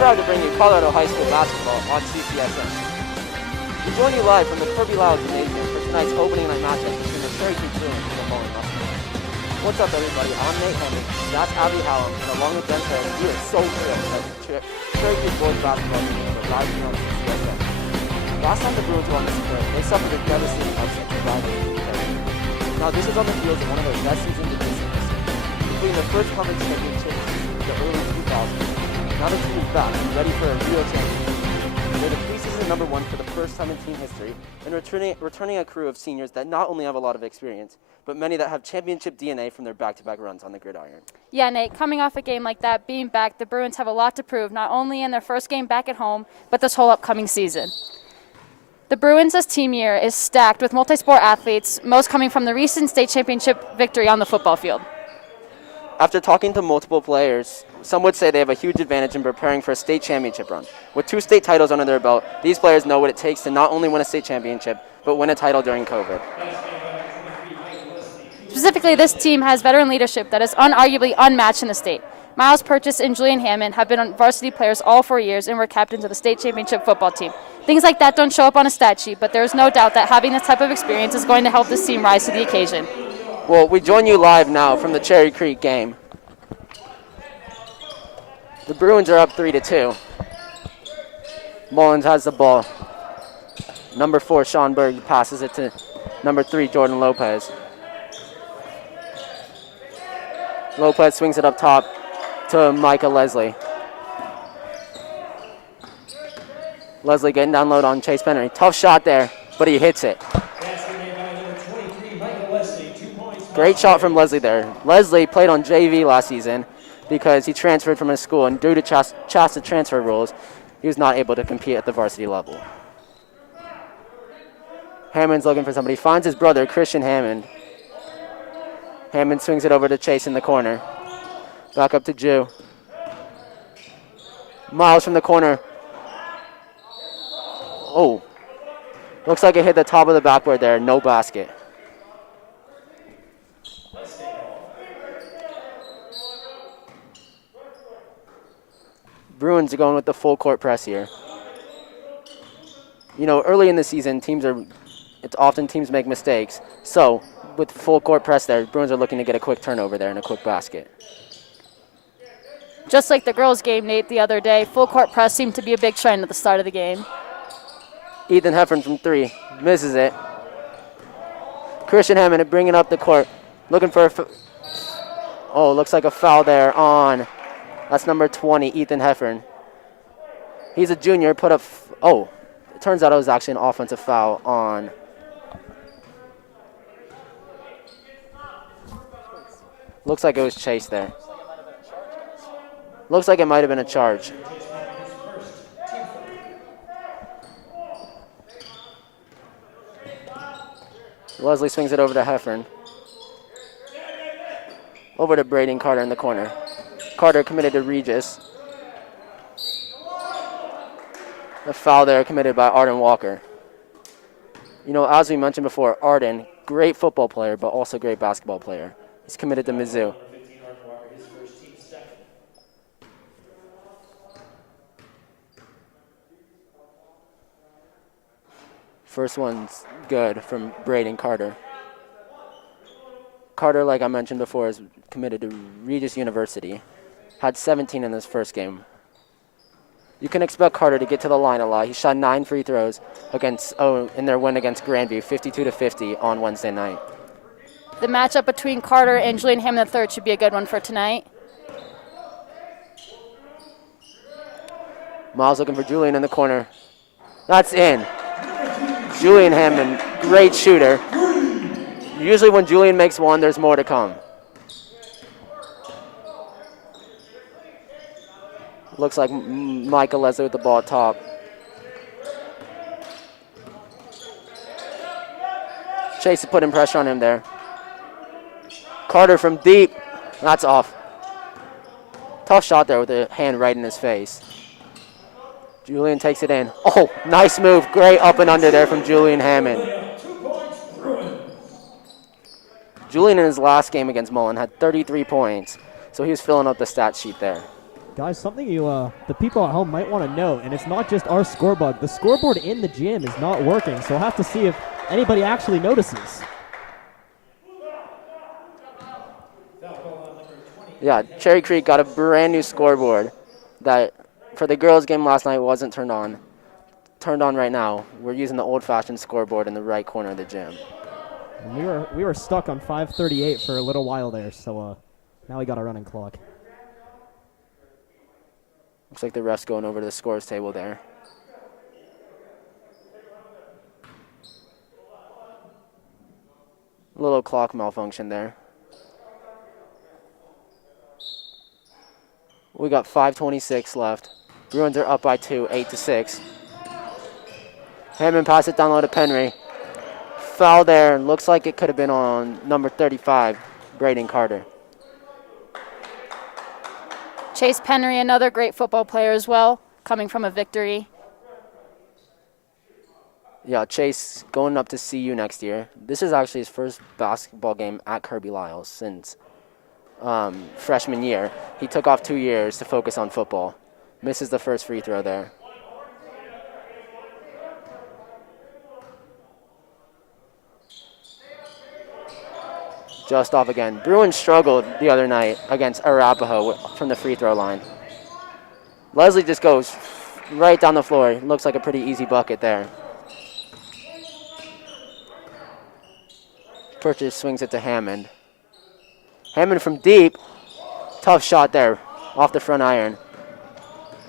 proud to bring you Colorado High School basketball on CHSAA. We join you live from the Kirby Lyle Gymnasium for tonight's opening night matchup between the Cherry Creek Bruins and the Mullen Mustangs. What's up, everybody? I'm Nate Hammond, that's Abby Hallam, and along with Jen Perez, we are so thrilled that the Cherry Creek boys basketball team is rising on CHSAA. Last time the Bruins were on this court, they suffered a devastating upset to rival Cherry. Now, this is on the heels of one of their best seasons in history, including the first conference championship in the early 2000s. Now the team is back and ready for a real championship. They're the preseason number one for the first time in team history, and returning a crew of seniors that not only have a lot of experience, but many that have championship DNA from their back-to-back runs on the gridiron. Yeah, Nate, coming off a game like that, being back, the Bruins have a lot to prove, not only in their first game back at home, but this whole upcoming season. The Bruins' team year is stacked with multi-sport athletes, most coming from the recent state championship victory on the football field. After talking to multiple players, some would say they have a huge advantage in preparing for a state championship run. With 2 state titles under their belt, these players know what it takes to not only win a state championship, but win a title during COVID. Specifically, this team has veteran leadership that is unarguably unmatched in the state. Miles Purchase and Julian Hammond have been varsity players all 4 years and were captains of the state championship football team. Things like that don't show up on a stat sheet, but there is no doubt that having this type of experience is going to help this team rise to the occasion. Well, we join you live now from the Cherry Creek game. The Bruins are up 3-2. Mullins has the ball. Number 4, Sean Berg, passes it to number 3, Jordan Lopez. Lopez swings it up top to Micah Leslie. Leslie getting down low on Chase Pennery. Tough shot there, but he hits it. Great shot from Leslie there. Leslie played on JV last season because he transferred from his school, and due to CHSAA transfer rules, he was not able to compete at the varsity level. Hammond's looking for somebody. Finds his brother, Christian Hammond. Hammond swings it over to Chase in the corner. Back up to Jew. Miles from the corner. Oh. Looks like it hit the top of the backboard there. No basket. Bruins are going with the full court press here. You know, early in the season, it's often teams make mistakes. So, with full court press there, Bruins are looking to get a quick turnover there and a quick basket. Just like the girls' game, Nate, the other day, full court press seemed to be a big trend at the start of the game. Ethan Heffern from 3, misses it. Christian Hammond bringing up the court, looking for looks like a foul there on, that's number 20, Ethan Heffern. He's a junior, it turns out it was actually an offensive foul on looks like it was Chase there. Looks like it might have been a charge. Leslie swings it over to Heffern. Over to Braden Carter in the corner. Carter committed to Regis. A foul there committed by Arden Walker. You know, as we mentioned before, Arden, great football player, but also great basketball player. He's committed to Mizzou. First one's good from Braden Carter. Carter, like I mentioned before, is committed to Regis University. Had 17 in this first game. You can expect Carter to get to the line a lot. He shot 9 free throws in their win against Grandview, 52-50 on Wednesday night. The matchup between Carter and Julian Hammond III should be a good one for tonight. Miles looking for Julian in the corner. That's in. Julian Hammond, great shooter. Usually when Julian makes one, there's more to come. Looks like Micah Leslie with the ball at top. Chase is putting pressure on him there. Carter from deep. That's off. Tough shot there with a hand right in his face. Julian takes it in. Oh, nice move. Great up and under there from Julian Hammond. Julian in his last game against Mullen had 33 points, so he was filling up the stat sheet there. Guys, something the people at home might want to know, and it's not just our scoreboard. The scoreboard in the gym is not working, so we'll have to see if anybody actually notices. Yeah, Cherry Creek got a brand new scoreboard that for the girls' game last night wasn't turned on. Turned on right now. We're using the old-fashioned scoreboard in the right corner of the gym. And we were stuck on 5:38 for a little while there, so now we got a running clock. Looks like the ref's going over to the scores table there. A little clock malfunction there. We got 5:26 left. Bruins are up by 2, 8-6. Hammond pass it down low to Penry. Foul there. Looks like it could have been on number 35, Braden Carter. Chase Penry, another great football player as well, coming from a victory. Yeah, Chase going up to CU next year. This is actually his first basketball game at Kirby Lyle since freshman year. He took off 2 years to focus on football. Misses the first free throw there. Just off again. Bruins struggled the other night against Arapahoe from the free throw line. Leslie just goes right down the floor. Looks like a pretty easy bucket there. Purchase swings it to Hammond. Hammond from deep. Tough shot there off the front iron.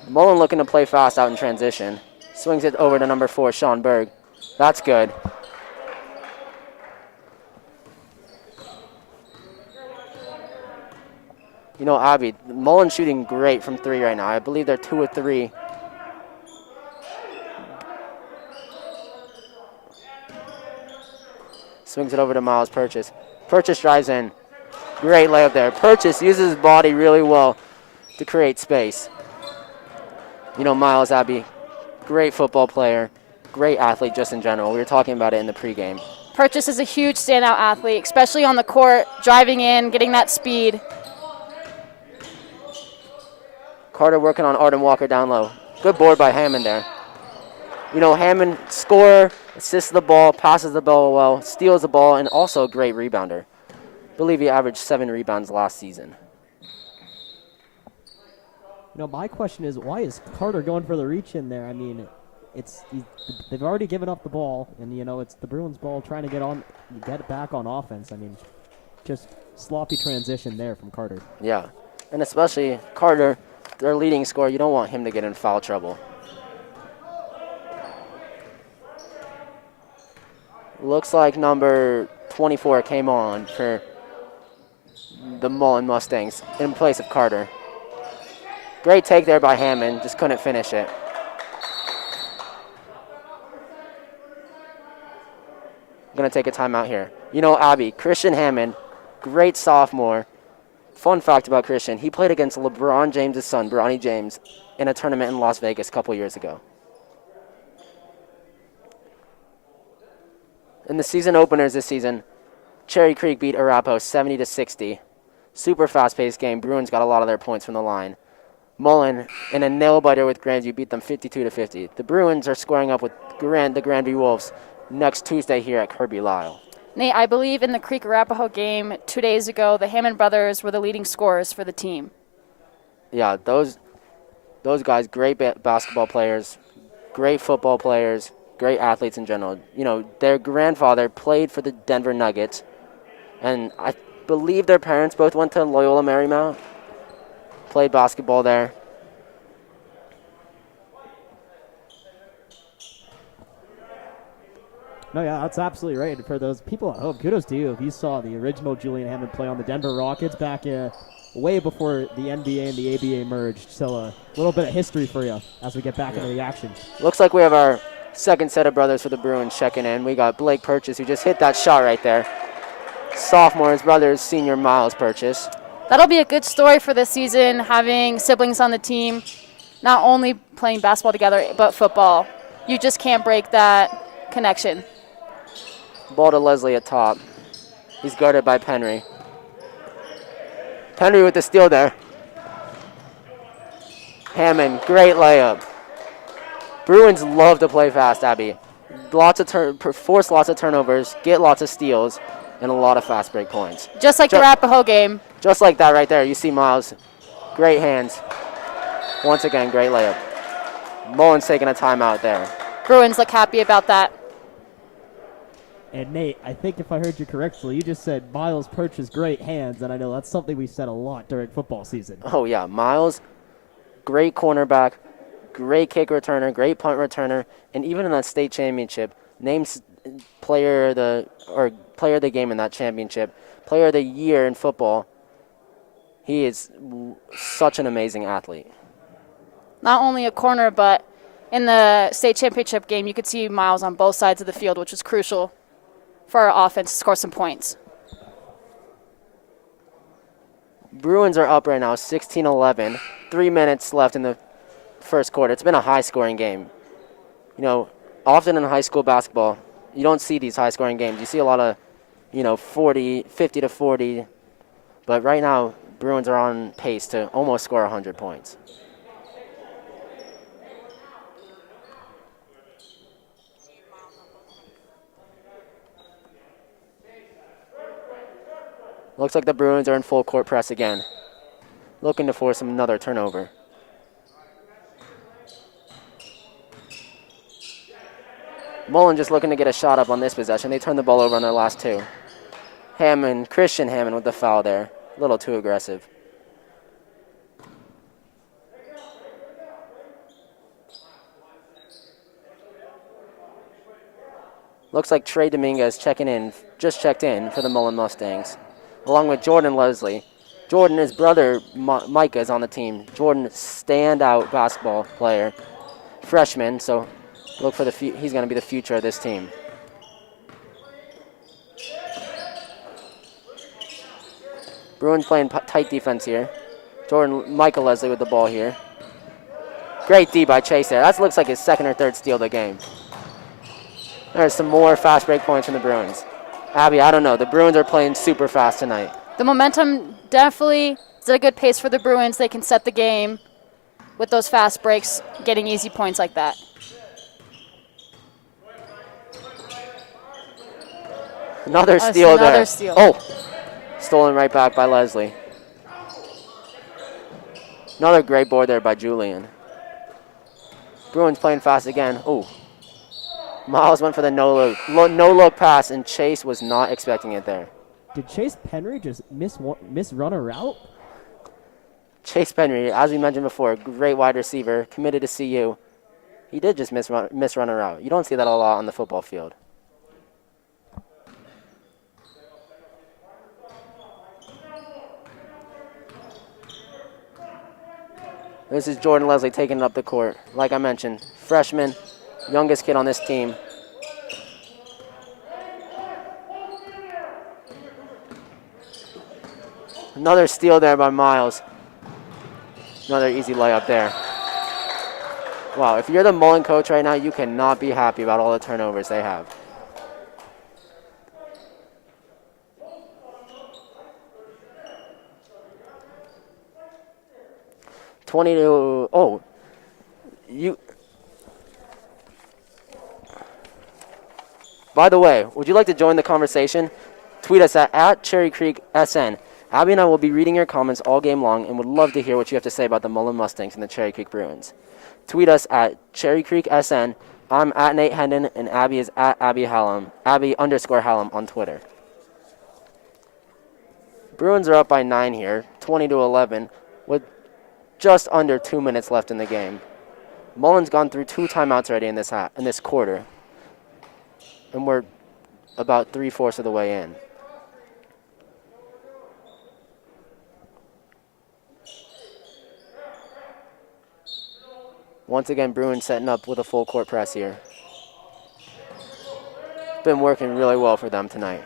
Mullen looking to play fast out in transition. Swings it over to number 4, Sean Berg. That's good. You know, Abby, Mullen shooting great from 3 right now. I believe they're 2 of 3. Swings it over to Miles Purchase. Purchase drives in. Great layup there. Purchase uses his body really well to create space. You know, Miles, Abby, great football player, great athlete just in general. We were talking about it in the pregame. Purchase is a huge standout athlete, especially on the court, driving in, getting that speed. Carter working on Arden Walker down low. Good board by Hammond there. You know, Hammond scorer, assists the ball, passes the ball well, steals the ball, and also a great rebounder. I believe he averaged 7 rebounds last season. You know, my question is, why is Carter going for the reach in there? I mean, they've already given up the ball, and, you know, it's the Bruins' ball trying to get it back on offense. I mean, just sloppy transition there from Carter. Yeah, and especially Carter, their leading scorer, you don't want him to get in foul trouble. Looks like number 24 came on for the Mullen Mustangs in place of Carter. Great take there by Hammond, just couldn't finish it. I'm going to take a timeout here. You know, Abby, Christian Hammond, great sophomore. Fun fact about Christian, he played against LeBron James' son, Bronny James, in a tournament in Las Vegas a couple years ago. In the season openers this season, Cherry Creek beat Arapahoe 70-60. Super fast-paced game. Bruins got a lot of their points from the line. Mullen, in a nail-biter with Grandview, beat them 52-50. The Bruins are squaring up with the Grandview Wolves next Tuesday here at Kirby Lyle. Nate, I believe in the Creek Arapahoe game 2 days ago, the Hammond brothers were the leading scorers for the team. Yeah, those guys, great basketball players, great football players, great athletes in general. You know, their grandfather played for the Denver Nuggets, and I believe their parents both went to Loyola Marymount, played basketball there. No, yeah, that's absolutely right. And for those people at home, kudos to you if you saw the original Julian Hammond play on the Denver Rockets back way before the NBA and the ABA merged. So a little bit of history for you as we get back into the action. Looks like we have our second set of brothers for the Bruins checking in. We got Blake Purchase, who just hit that shot right there. Sophomore, his brother is senior, Miles Purchase. That'll be a good story for this season, having siblings on the team, not only playing basketball together, but football. You just can't break that connection. Ball to Leslie at top. He's guarded by Penry. Penry with the steal there. Hammond, great layup. Bruins love to play fast, Abby. Force lots of turnovers, get lots of steals, and a lot of fast break points. Just like the Arapahoe game. Just like that right there. You see Miles. Great hands. Once again, great layup. Mullen's taking a timeout there. Bruins look happy about that. And Nate, I think if I heard you correctly, you just said Miles Perch's great hands, and I know that's something we said a lot during football season. Oh, yeah. Miles, great cornerback, great kick returner, great punt returner, and even in that state championship, named player of the game in that championship, player of the year in football. He is such an amazing athlete. Not only a corner, but in the state championship game, you could see Miles on both sides of the field, which was crucial for our offense to score some points. Bruins are up right now, 16-11. 3 minutes left in the first quarter. It's been a high-scoring game. You know, often in high school basketball, you don't see these high-scoring games. You see a lot of, 50 to 40. But right now, Bruins are on pace to almost score 100 points. Looks like the Bruins are in full court press again, looking to force another turnover. Mullen just looking to get a shot up on this possession. They turned the ball over on their last two. Christian Hammond with the foul there. A little too aggressive. Looks like Trey Dominguez just checked in for the Mullen Mustangs, along with Jordan Leslie. Jordan, his brother Micah, is on the team. Jordan, standout basketball player, freshman, so look for he's going to be the future of this team. Bruins playing tight defense here. Micah Leslie with the ball here. Great D by Chase there. That looks like his second or third steal of the game. There's some more fast break points from the Bruins. Abby, I don't know. The Bruins are playing super fast tonight. The momentum definitely is at a good pace for the Bruins. They can set the game with those fast breaks, getting easy points like that. Another steal there. Another steal. Oh, stolen right back by Leslie. Another great board there by Julian. Bruins playing fast again. Oh. Miles went for the no-look pass, and Chase was not expecting it there. Did Chase Penry just misrun a route? Chase Penry, as we mentioned before, great wide receiver, committed to CU. He did just misrun a route. You don't see that a lot on the football field. This is Jordan Leslie taking up the court. Like I mentioned, freshman, youngest kid on this team. Another steal there by Miles. Another easy layup there. Wow, if you're the Mullen coach right now, you cannot be happy about all the turnovers they have. By the way, would you like to join the conversation? Tweet us at Cherry Creek SN. Abby and I will be reading your comments all game long and would love to hear what you have to say about the Mullen Mustangs and the Cherry Creek Bruins. Tweet us at Cherry Creek SN. I'm at Nate Hendon, and Abby is at Abby_Hallam on Twitter. Bruins are up by 9 here, 20-11, with just under 2 minutes left in the game. Mullen's gone through 2 timeouts already in this quarter, and we're about 3/4 of the way in. Once again, Bruins setting up with a full court press here. Been working really well for them tonight.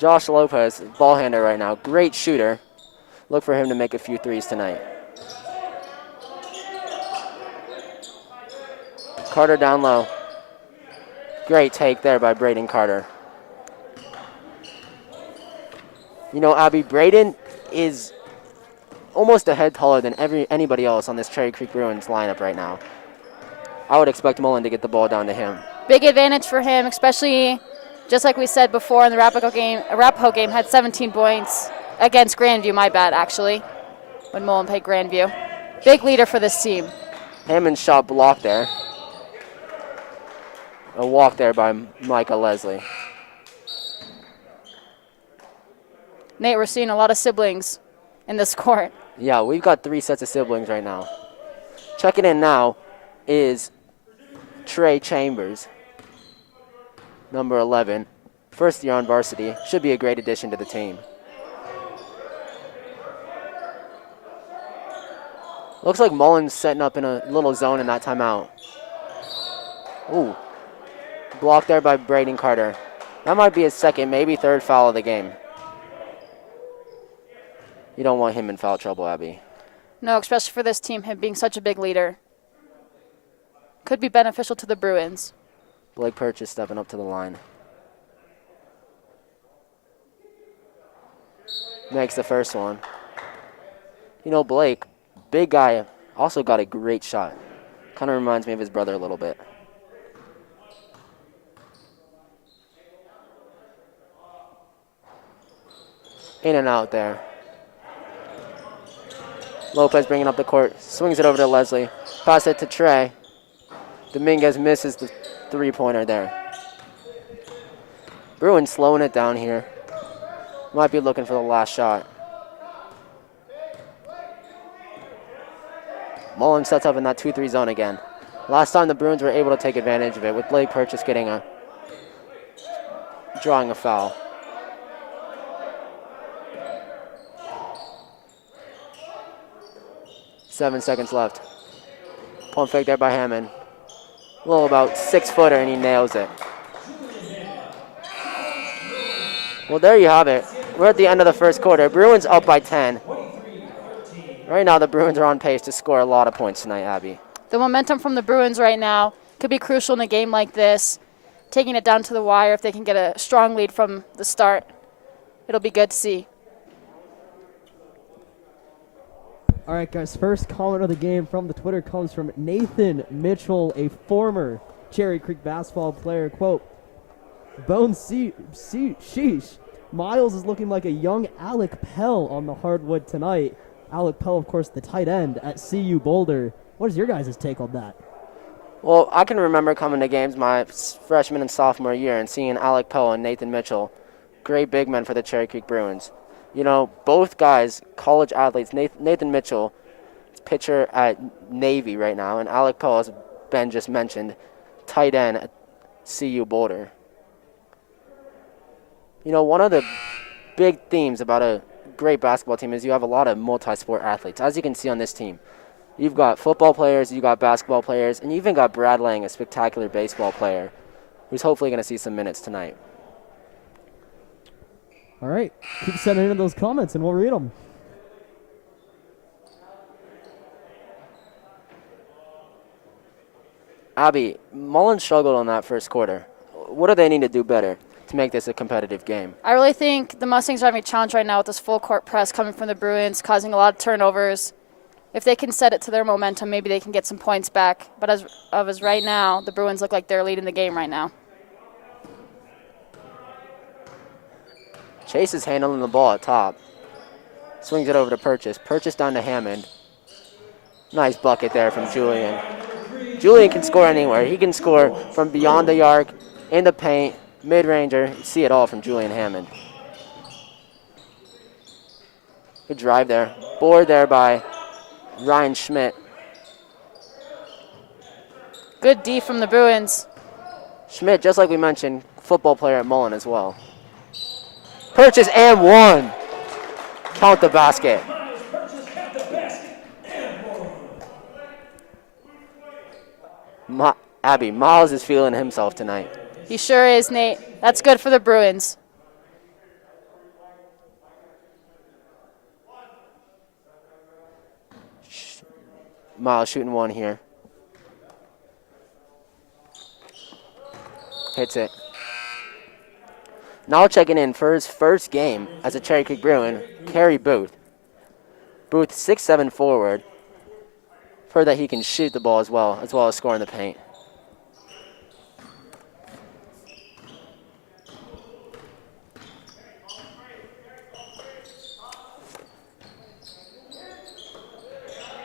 Josh Lopez, ball handler right now. Great shooter. Look for him to make a few threes tonight. Carter down low. Great take there by Braden Carter. You know, Abby, Braden is almost a head taller than anybody else on this Cherry Creek Bruins lineup right now. I would expect Mullen to get the ball down to him. Big advantage for him, especially just like we said before in the Arapahoe game had 17 points against Grandview, my bad, actually, when Mullen played Grandview. Big leader for this team. Hammond's shot blocked there. A walk there by Micah Leslie. Nate, we're seeing a lot of siblings in this court. Yeah, we've got 3 sets of siblings right now. Checking in now is Trey Chambers, number 11. First year on varsity. Should be a great addition to the team. Looks like Mullen's setting up in a little zone in that timeout. Ooh. Blocked there by Braden Carter. That might be his second, maybe third foul of the game. You don't want him in foul trouble, Abby. No, especially for this team, him being such a big leader. Could be beneficial to the Bruins. Blake Purchase stepping up to the line. Makes the first one. You know, Blake, big guy, also got a great shot. Kind of reminds me of his brother a little bit. In and out there. Lopez bringing up the court, swings it over to Leslie. Pass it to Trey. Dominguez misses the three-pointer there. Bruins slowing it down here. Might be looking for the last shot. Mullen sets up in that 2-3 zone again. Last time the Bruins were able to take advantage of it with Blake Purchase drawing a foul. Seven seconds left. Pump fake there by Hammond. A little about 6-footer and he nails it. Well, there you have it. We're at the end of the first quarter. Bruins up by 10. Right now the Bruins are on pace to score a lot of points tonight, Abby. The momentum from the Bruins right now could be crucial in a game like this. Taking it down to the wire, if they can get a strong lead from the start, it'll be good to see. All right, guys, first comment of the game from the Twitter comes from Nathan Mitchell, a former Cherry Creek basketball player. Quote, sheesh. Miles is looking like a young Alec Pell on the hardwood tonight. Alec Pell, of course, the tight end at CU Boulder. What is your guys' take on that? Well, I can remember coming to games my freshman and sophomore year and seeing Alec Pell and Nathan Mitchell, great big men for the Cherry Creek Bruins. You know, both guys, college athletes. Nathan Mitchell, pitcher at Navy right now, and Alec Pell, as Ben just mentioned, tight end at CU Boulder. You know, one of the big themes about a great basketball team is you have a lot of multi-sport athletes. As you can see on this team, you've got football players, you've got basketball players, and you even got Brad Lang, a spectacular baseball player, who's hopefully going to see some minutes tonight. All right, keep sending in those comments and we'll read them. Abby, Mullen struggled on that first quarter. What do they need to do better to make this a competitive game? I really think the Mustangs are having a challenge right now with this full court press coming from the Bruins, causing a lot of turnovers. If they can set it to their momentum, maybe they can get some points back. But as of right now, the Bruins look like they're leading the game right now. Chase is handling the ball at top. Swings it over to Purchase. Purchase down to Hammond. Nice bucket there from Julian. Julian can score anywhere. He can score from beyond the arc, in the paint, mid-ranger. You see it all from Julian Hammond. Good drive there. Board there by Ryan Schmidt. Good D from the Bruins. Schmidt, just like we mentioned, football player at Mullen as well. Purchase and one. Count the basket. Abby, Miles is feeling himself tonight. He sure is, Nate. That's good for the Bruins. Miles shooting one here. Hits it. Now checking in for his first game as a Cherry Creek Bruin, Kerry Booth. Booth, 6'7" forward. Heard that he can shoot the ball as well as score in the paint.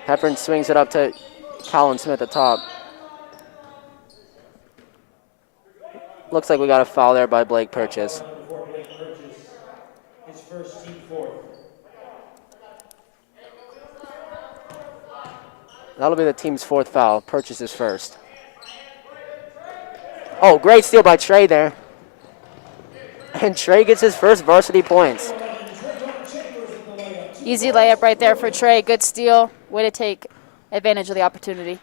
Heffern swings it up to Colin Smith at top. Looks like we got a foul there by Blake Purchase. His first team fourth. That'll be the team's fourth foul. Purchase is first. Oh, great steal by Trey there. And Trey gets his first varsity points. Easy layup right there for Trey. Good steal. Way to take advantage of the opportunity.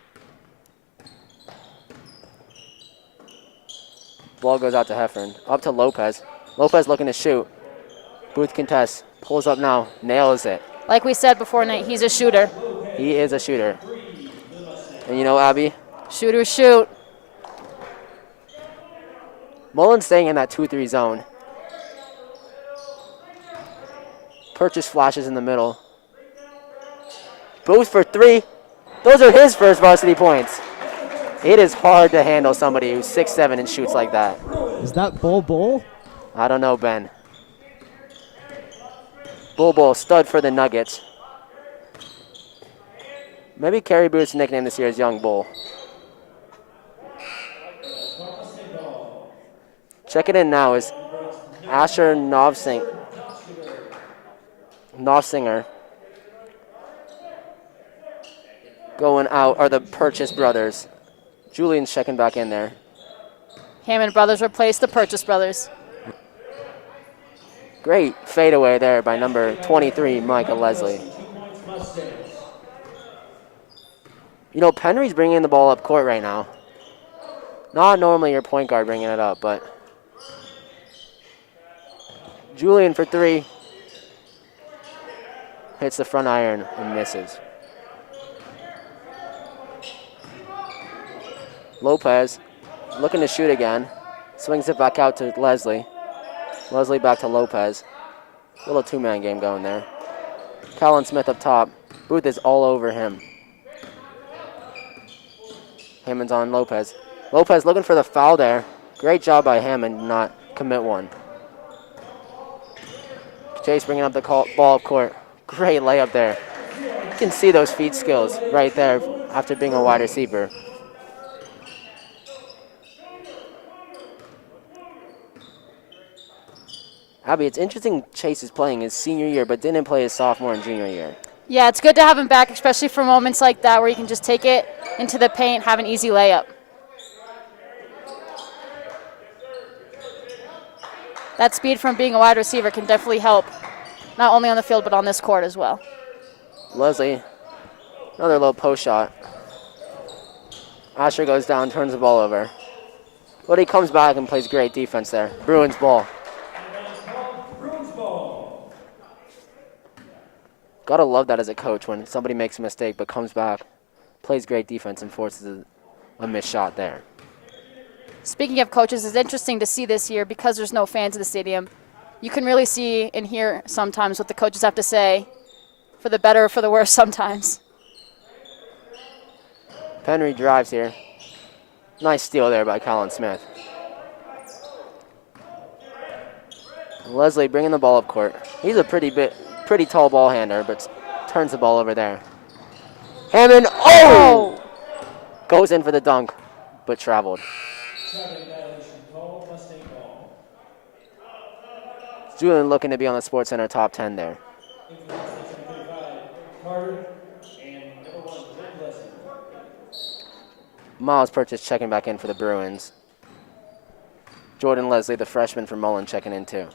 Ball goes out to Heffern. Up to Lopez. Lopez looking to shoot. Booth contests. Pulls up now. Nails it. Like we said before, Nate, he's a shooter. He is a shooter. And you know, Abby, Shooter, shoot. Mullen's staying in that 2-3 zone. Purchase flashes in the middle. Booth for three. Those are his first varsity points. It is hard to handle somebody who's 6'7" and shoots like that. Is that Bull? I don't know, Ben. Bull, stud for the Nuggets. Maybe Kerry Booth's nickname this year is Young Bull. Checking in now is Asher Novsinger. Going out are the Purchase brothers. Julian's checking back in there. Hammond brothers replace the Purchase brothers. Great fadeaway there by number 23, Micah Leslie. You know, Penry's bringing the ball up court right now. Not normally your point guard bringing it up, but Julian for three. Hits the front iron and misses. Lopez looking to shoot again. Swings it back out to Leslie. Leslie back to Lopez. Little two-man game going there. Colin Smith up top. Booth is all over him. Hammond's on Lopez. Lopez looking for the foul there. Great job by Hammond to not commit one. Chase bringing up the ball up court. Great layup there. You can see those feet skills right there after being a wide receiver. Abby, it's interesting Chase is playing his senior year but didn't play his sophomore and junior year. Yeah, it's good to have him back, especially for moments like that where you can just take it into the paint, have an easy layup. That speed from being a wide receiver can definitely help, not only on the field but on this court as well. Leslie, another low post shot. Asher goes down, turns the ball over. But he comes back and plays great defense there. Bruins ball. Gotta love that as a coach when somebody makes a mistake but comes back, plays great defense, and forces a missed shot there. Speaking of coaches, it's interesting to see this year because there's no fans in the stadium. You can really see and hear sometimes what the coaches have to say, for the better or for the worse sometimes. Penry drives here. Nice steal there by Colin Smith. Leslie bringing the ball up court. He's a pretty tall ball handler, but turns the ball over there. Hammond, oh! Goes in for the dunk, but traveled. Julian looking to be on the Sports Center top 10 there. Miles Purchase checking back in for the Bruins. Jordan Leslie, the freshman from Mullen, checking in too.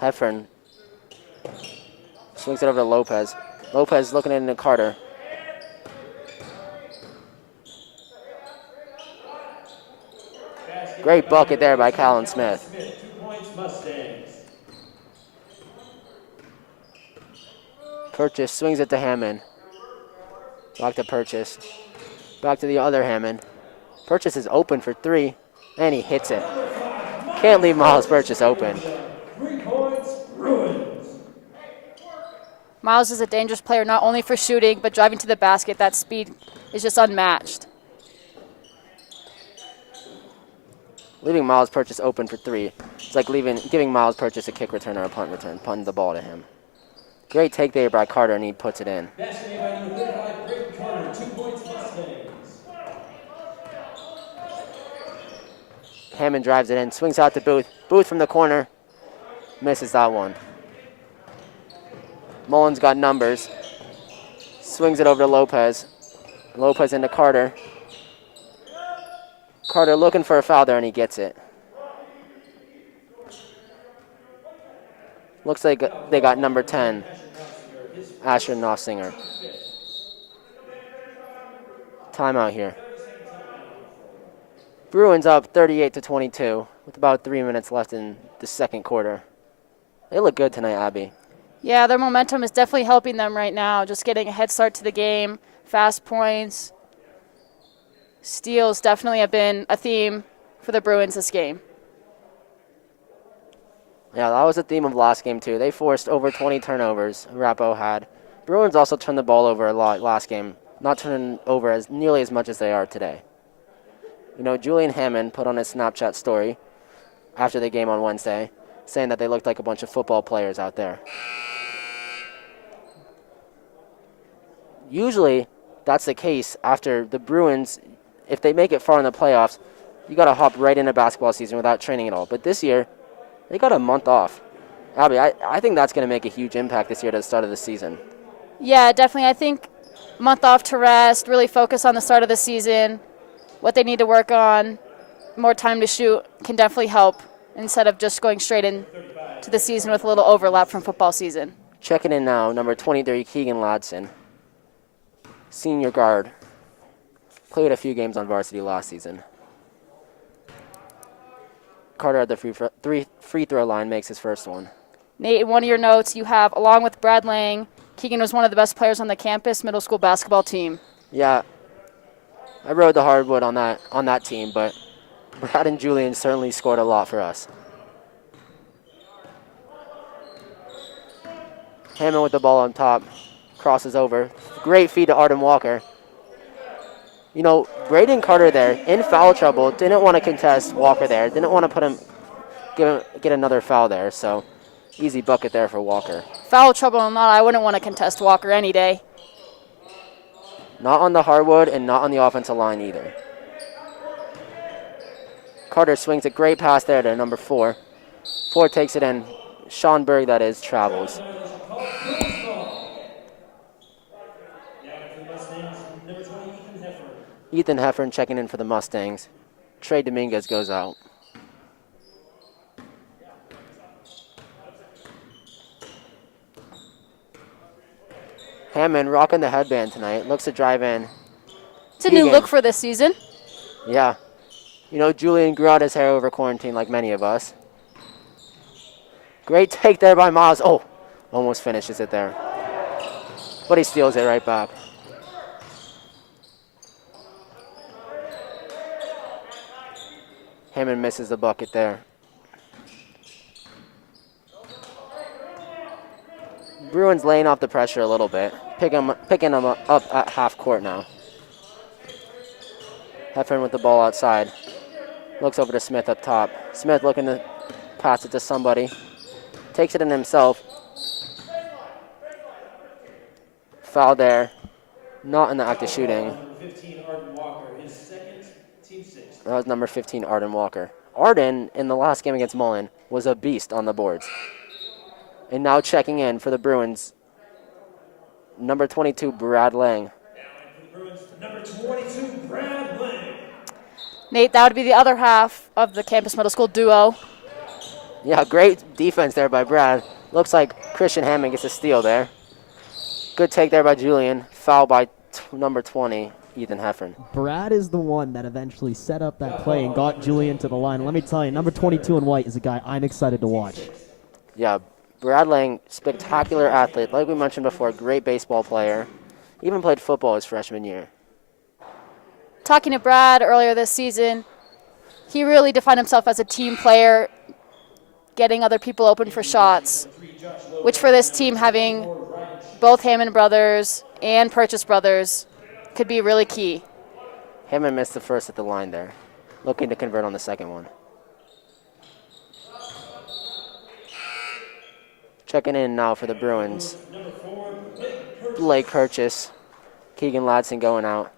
Heffern swings it over to Lopez. Lopez looking into Carter. Great bucket there by Colin Smith. 2 points, Mustangs. Purchase swings it to Hammond. Back to Purchase. Back to the other Hammond. Purchase is open for three And he hits it. Can't leave Miles Purchase open. 3 points, Bruins. Miles is a dangerous player, not only for shooting, but driving to the basket. That speed is just unmatched. Leaving Miles Purchase open for 3. It's like giving Miles Purchase a kick return or a punt return, punting the ball to him. Great take there by Carter, and he puts it in. Basket made by number 35, Brayton Carter, 2 points, Mustangs. Hammond drives it in, swings out to Booth. Booth from the corner, misses that one. Mullen's got numbers. Swings it over to Lopez. Lopez into Carter. Carter looking for a foul there, and he gets it. Looks like they got number 10, Asher Nossinger. Timeout here. Bruins up 38-22 with about 3 minutes left in the second quarter. They look good tonight, Abby. Yeah, their momentum is definitely helping them right now, just getting a head start to the game, fast points. Steals definitely have been a theme for the Bruins this game. Yeah, that was the theme of last game, too. They forced over 20 turnovers, Rappo had. Bruins also turned the ball over a lot last game, not turning over nearly as much as they are today. You know, Julian Hammond put on his Snapchat story after the game on Wednesday, saying that they looked like a bunch of football players out there. Usually, that's the case after the Bruins, if they make it far in the playoffs, you got to hop right into basketball season without training at all. But this year, they got a month off. Abby, I think that's going to make a huge impact this year to the start of the season. Yeah, definitely. I think a month off to rest, really focus on the start of the season, what they need to work on, more time to shoot can definitely help instead of just going straight into the season with a little overlap from football season. Checking in now, number 23, Keegan Ladson. Senior guard. Played a few games on varsity last season. Carter at the free throw line makes his first one. Nate, in one of your notes, you have, along with Brad Lang, Keegan was one of the best players on the campus middle school basketball team. Yeah, I rode the hardwood on that team, but Brad and Julian certainly scored a lot for us. Hammond with the ball on top, crosses over. Great feed to Arden Walker. You know, Braden Carter there, in foul trouble, didn't want to contest Walker there, didn't want to put him, get another foul there, so easy bucket there for Walker. Foul trouble or not, I wouldn't want to contest Walker any day. Not on the hardwood and not on the offensive line either. Carter swings a great pass there to number 4. 4 takes it in. Sean Berg, that is, travels. Ethan Heffern checking in for the Mustangs. Trey Dominguez goes out. Hammond rocking the headband tonight. Looks to drive in. It's a new look for this season. Yeah. You know, Julian grew out his hair over quarantine like many of us. Great take there by Miles. Oh, almost finishes it there. But he steals it right back. Hammond misses the bucket there. Bruins laying off the pressure a little bit, picking them up at half court now. Heffern with the ball outside. Looks over to Smith up top. Smith looking to pass it to somebody. Takes it in himself. Foul there. Not in the act of shooting. 15, Arden Walker, his second, team 6. That was number 15, Arden Walker. Arden, in the last game against Mullen, was a beast on the boards. And now checking in for the Bruins, number 22, Brad Lang. Number 22, Brad Lang. Nate, that would be the other half of the campus middle school duo. Yeah, great defense there by Brad. Looks like Christian Hammond gets a steal there. Good take there by Julian. Foul by number 20, Ethan Heffern. Brad is the one that eventually set up that play and got Julian to the line. Let me tell you, number 22 in white is a guy I'm excited to watch. Yeah, Brad Lang, spectacular athlete. Like we mentioned before, great baseball player. Even played football his freshman year. Talking to Brad earlier this season, he really defined himself as a team player, getting other people open for shots, which for this team, having both Hammond brothers and Purchase brothers, could be really key. Hammond missed the first at the line there. Looking to convert on the second one. Checking in now for the Bruins. Blake Purchase. Keegan Ladson going out.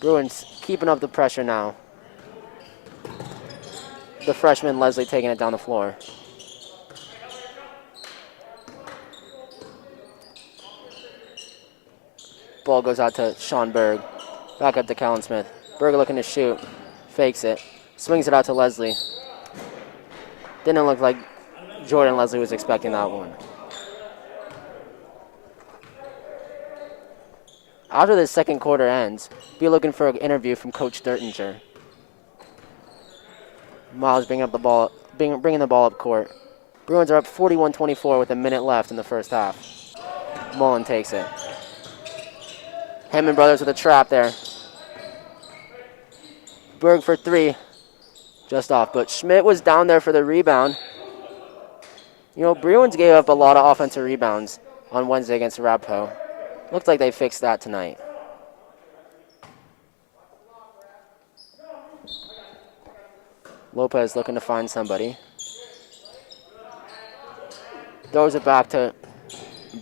Bruins keeping up the pressure now. The freshman Leslie taking it down the floor. Ball goes out to Sean Berg. Back up to Callan Smith. Berg looking to shoot. Fakes it. Swings it out to Leslie. Didn't look like Jordan Leslie was expecting that one. After the second quarter ends, be looking for an interview from Coach Dertinger. Miles bringing the ball up court. Bruins are up 41-24 with a minute left in the first half. Mullen takes it. Hammond brothers with a trap there. Berg for three. Just off, but Schmidt was down there for the rebound. You know, Bruins gave up a lot of offensive rebounds on Wednesday against Arapahoe. Looks like they fixed that tonight. Lopez looking to find somebody. Throws it back to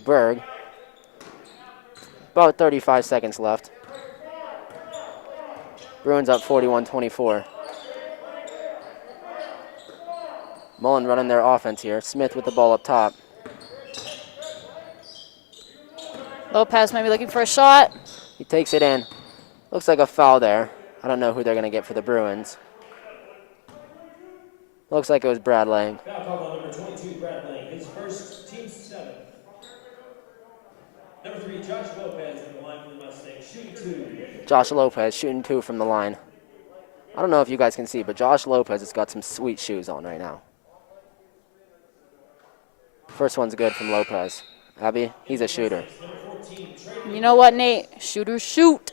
Berg. About 35 seconds left. Bruins up 41-24. Mullen running their offense here. Smith with the ball up top. Lopez maybe looking for a shot. He takes it in. Looks like a foul there. I don't know who they're going to get for the Bruins. Looks like it was Brad Lang. Foul called on number 22, Brad Lang. His first, team 7. Number 3, Josh Lopez on the line for the Mustangs, shooting 2. Josh Lopez shooting 2 from the line. I don't know if you guys can see, but Josh Lopez has got some sweet shoes on right now. First one's good from Lopez. Abby, he's a shooter. You know what, Nate? Shooters shoot.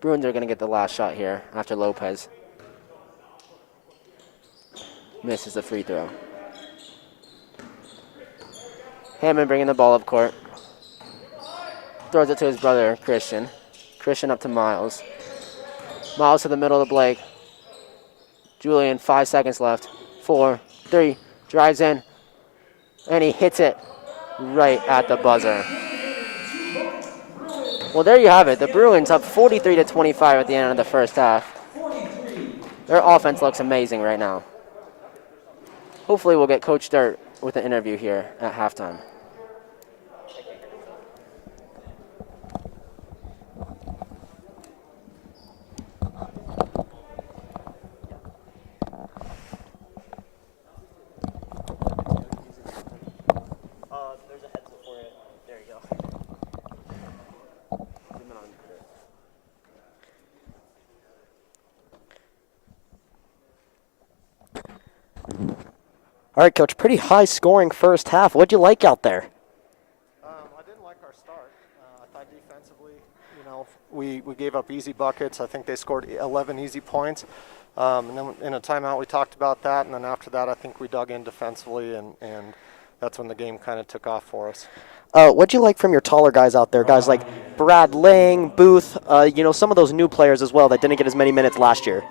Bruins are going to get the last shot here after Lopez misses the free throw. Hammond bringing the ball up court. Throws it to his brother, Christian. Christian up to Miles. Miles to the middle of Blake. Julian, 5 seconds left. 4, 3, drives in, and he hits it right at the buzzer. Well, there you have it. The Bruins up 43-25 at the end of the first half. Their offense looks amazing right now. Hopefully we'll get Coach Dirt with an interview here at halftime. There's a headset for you. There you go. All right, Coach, pretty high-scoring first half. What'd you like out there? I didn't like our start. I thought defensively, we gave up easy buckets. I think they scored 11 easy points. And then in a timeout, we talked about that. And then after that, I think we dug in defensively, and that's when the game kind of took off for us. What'd you like from your taller guys out there? Guys like Brad Lang, Booth, some of those new players as well that didn't get as many minutes last year.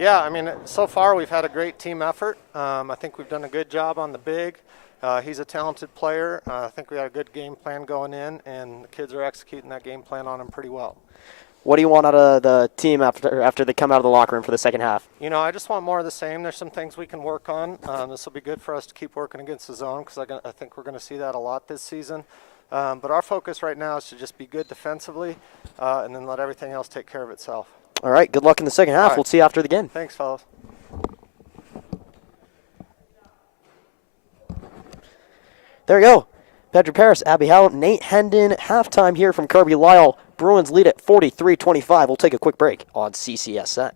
Yeah, I mean, so far we've had a great team effort. I think we've done a good job on the big. He's a talented player. I think we had a good game plan going in, and the kids are executing that game plan on him pretty well. What do you want out of the team after they come out of the locker room for the second half? I just want more of the same. There's some things we can work on. This will be good for us to keep working against the zone because I think we're going to see that a lot this season. But our focus right now is to just be good defensively and then let everything else take care of itself. All right, good luck in the second half. Right. We'll see you after the game. Thanks, fellas. There you go. Pedro Paris, Abby Howe, Nate Hendon, halftime here from Kirby Lyle. Bruins lead at 43-25. We'll take a quick break on CCSN.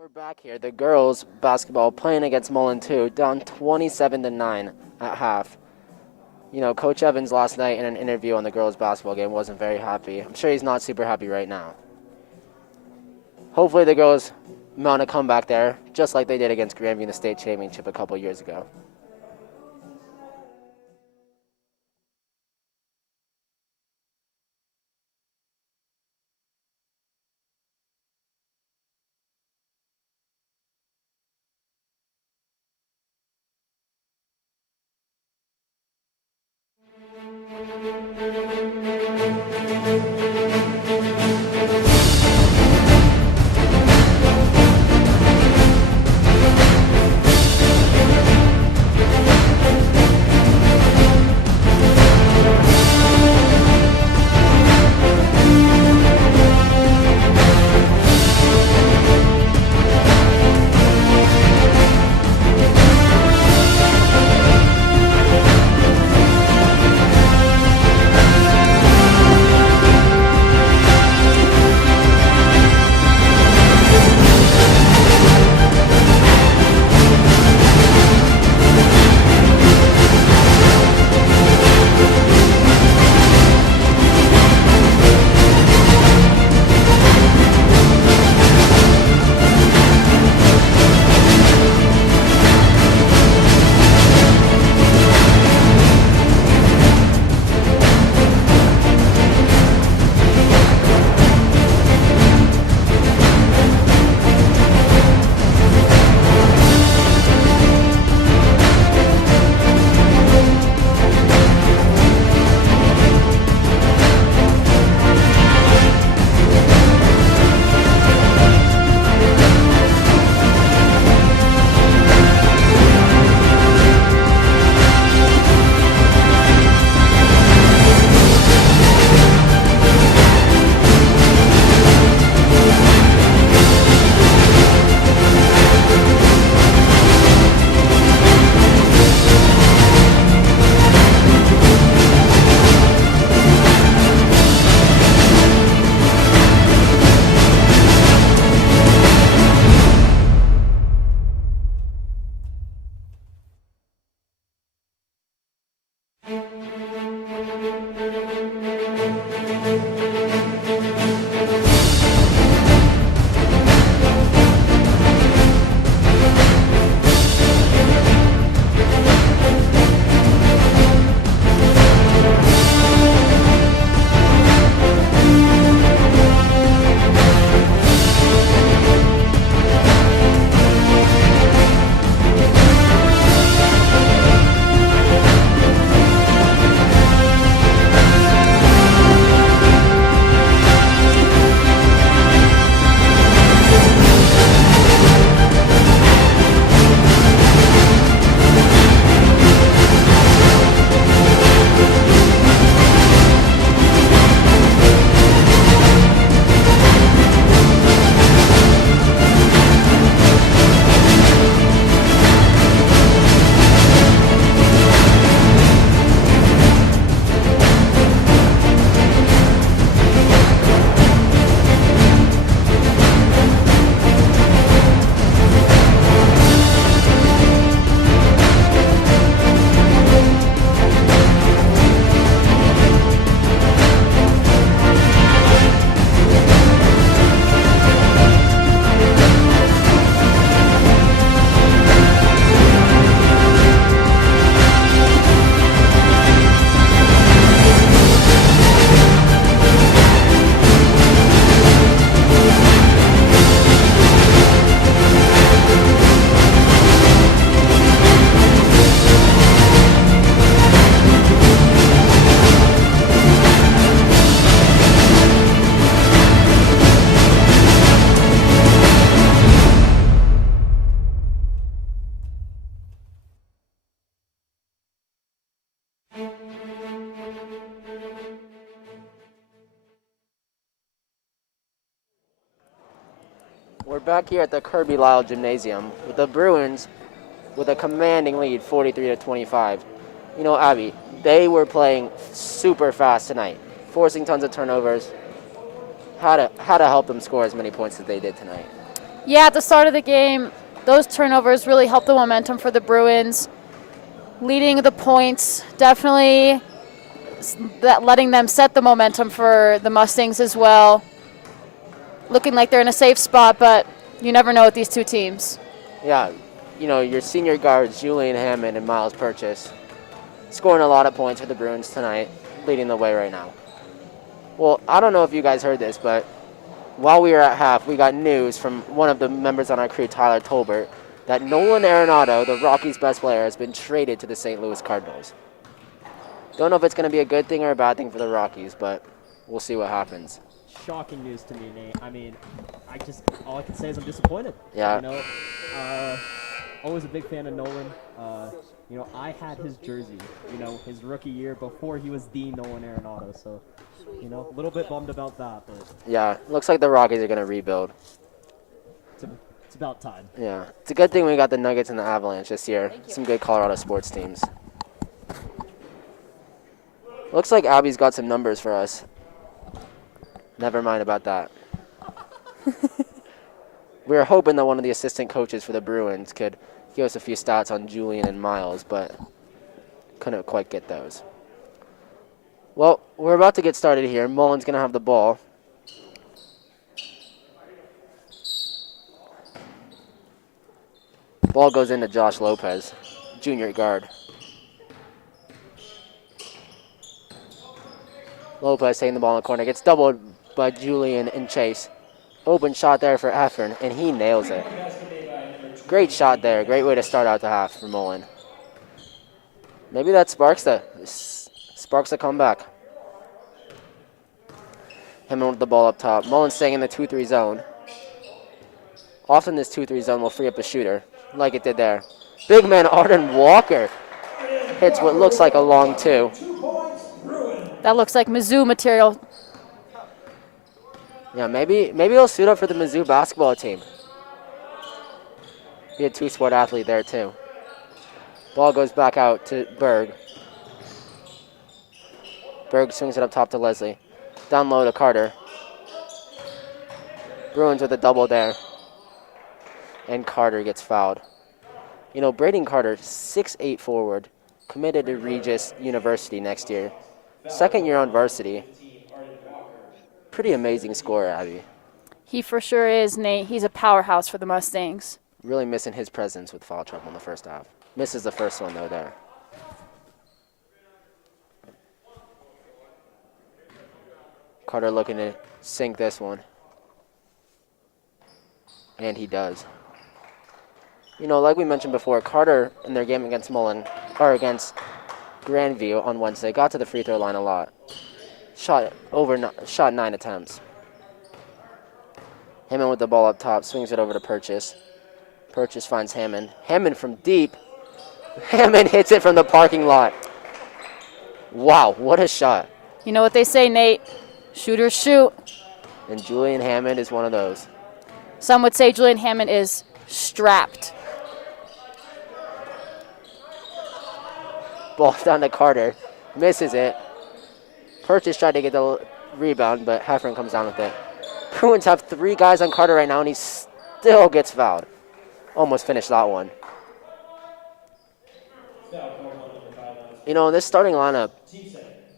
We're back here. The girls basketball playing against Mullen 2, down 27-9 at half. You know, Coach Evans last night in an interview on the girls basketball game wasn't very happy. I'm sure he's not super happy right now. Hopefully the girls mount a comeback there, just like they did against Grandview in the state championship a couple years ago. We're back here at the Kirby Lyle Gymnasium with the Bruins with a commanding lead, 43-25. You know, Abby, they were playing super fast tonight, forcing tons of turnovers. How to help them score as many points as they did tonight. Yeah, at the start of the game, those turnovers really helped the momentum for the Bruins. Leading the points, definitely letting them set the momentum for the Mustangs as well. Looking like they're in a safe spot, but you never know with these two teams. Yeah, you know, your senior guards, Julian Hammond and Miles Purchase, scoring a lot of points for the Bruins tonight, leading the way right now. Well, I don't know if you guys heard this, but while we were at half, we got news from one of the members on our crew, Tyler Tolbert, that Nolan Arenado, the Rockies' best player, has been traded to the St. Louis Cardinals. Don't know if it's going to be a good thing or a bad thing for the Rockies, but we'll see what happens. Shocking news to me, Nate. I mean, all I can say is I'm disappointed. Yeah. You know, always a big fan of Nolan. You know, I had his jersey, you know, his rookie year before he was the Nolan Arenado. So, you know, a little bit bummed about that, but Yeah, looks like the Rockies are going to rebuild. it's about time. Yeah, it's a good thing we got the Nuggets and the Avalanche this year. Some good Colorado sports teams. Looks like Abby's got some numbers for us. Never mind about that. We were hoping that one of the assistant coaches for the Bruins could give us a few stats on Julian and Miles, but couldn't quite get those. Well, we're about to get started here. Mullen's going to have the ball. Ball goes into Josh Lopez, junior guard. Lopez taking the ball in the corner. Gets doubled by Julian and Chase. Open shot there for Effern, and he nails it. Great shot there. Great way to start out the half for Mullen. Maybe that sparks the comeback. Hammond with the ball up top. Mullen staying in the 2-3 zone. Often this 2-3 zone will free up a shooter, like it did there. Big man Arden Walker hits what looks like a long 2. That looks like Mizzou material. Yeah, maybe he'll suit up for the Mizzou basketball team. Be a two-sport athlete there too. Ball goes back out to Berg. Berg swings it up top to Leslie. Down low to Carter. Bruins with a double there. And Carter gets fouled. You know, Braden Carter, 6'8" forward, committed to Regis University next year. Second year on varsity. Pretty amazing scorer, Abby. He for sure is, Nate. He's a powerhouse for the Mustangs. Really missing his presence with foul trouble in the first half. Misses the first one, though, there. Carter looking to sink this one. And he does. You know, like we mentioned before, Carter in their game against against Grandview on Wednesday, got to the free throw line a lot. Shot 9 attempts. Hammond with the ball up top, swings it over to Purchase. Purchase finds Hammond. Hammond from deep. Hammond hits it from the parking lot. Wow, what a shot. You know what they say, Nate? Shooters shoot. And Julian Hammond is one of those. Some would say Julian Hammond is strapped. Ball down to Carter. Misses it. Purchase tried to get the rebound, but Heffern comes down with it. Bruins have 3 guys on Carter right now, and he still gets fouled. Almost finished that one. You know, this starting lineup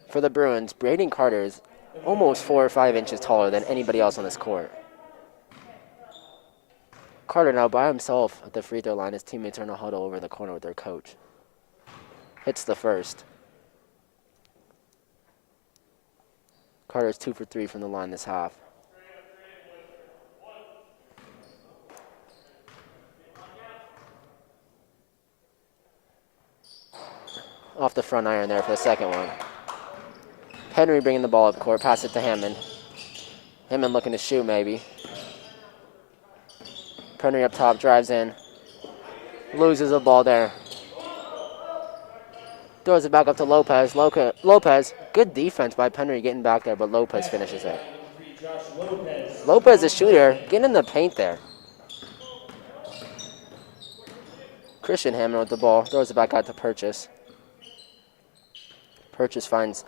for the Bruins, Braden Carter is almost 4 or 5 inches taller than anybody else on this court. Carter now by himself at the free throw line. His teammates are in a huddle over in the corner with their coach. Hits the first. Carter's 2 for 3 from the line this half. Off the front iron there for the second one. Henry bringing the ball up court, pass it to Hammond. Hammond looking to shoot maybe. Henry up top, drives in. Loses the ball there. Throws it back up to Lopez. Lopez, good defense by Penry getting back there, but Lopez finishes it. Lopez, a shooter, getting in the paint there. Christian Hammond with the ball, throws it back out to Purchase. Purchase finds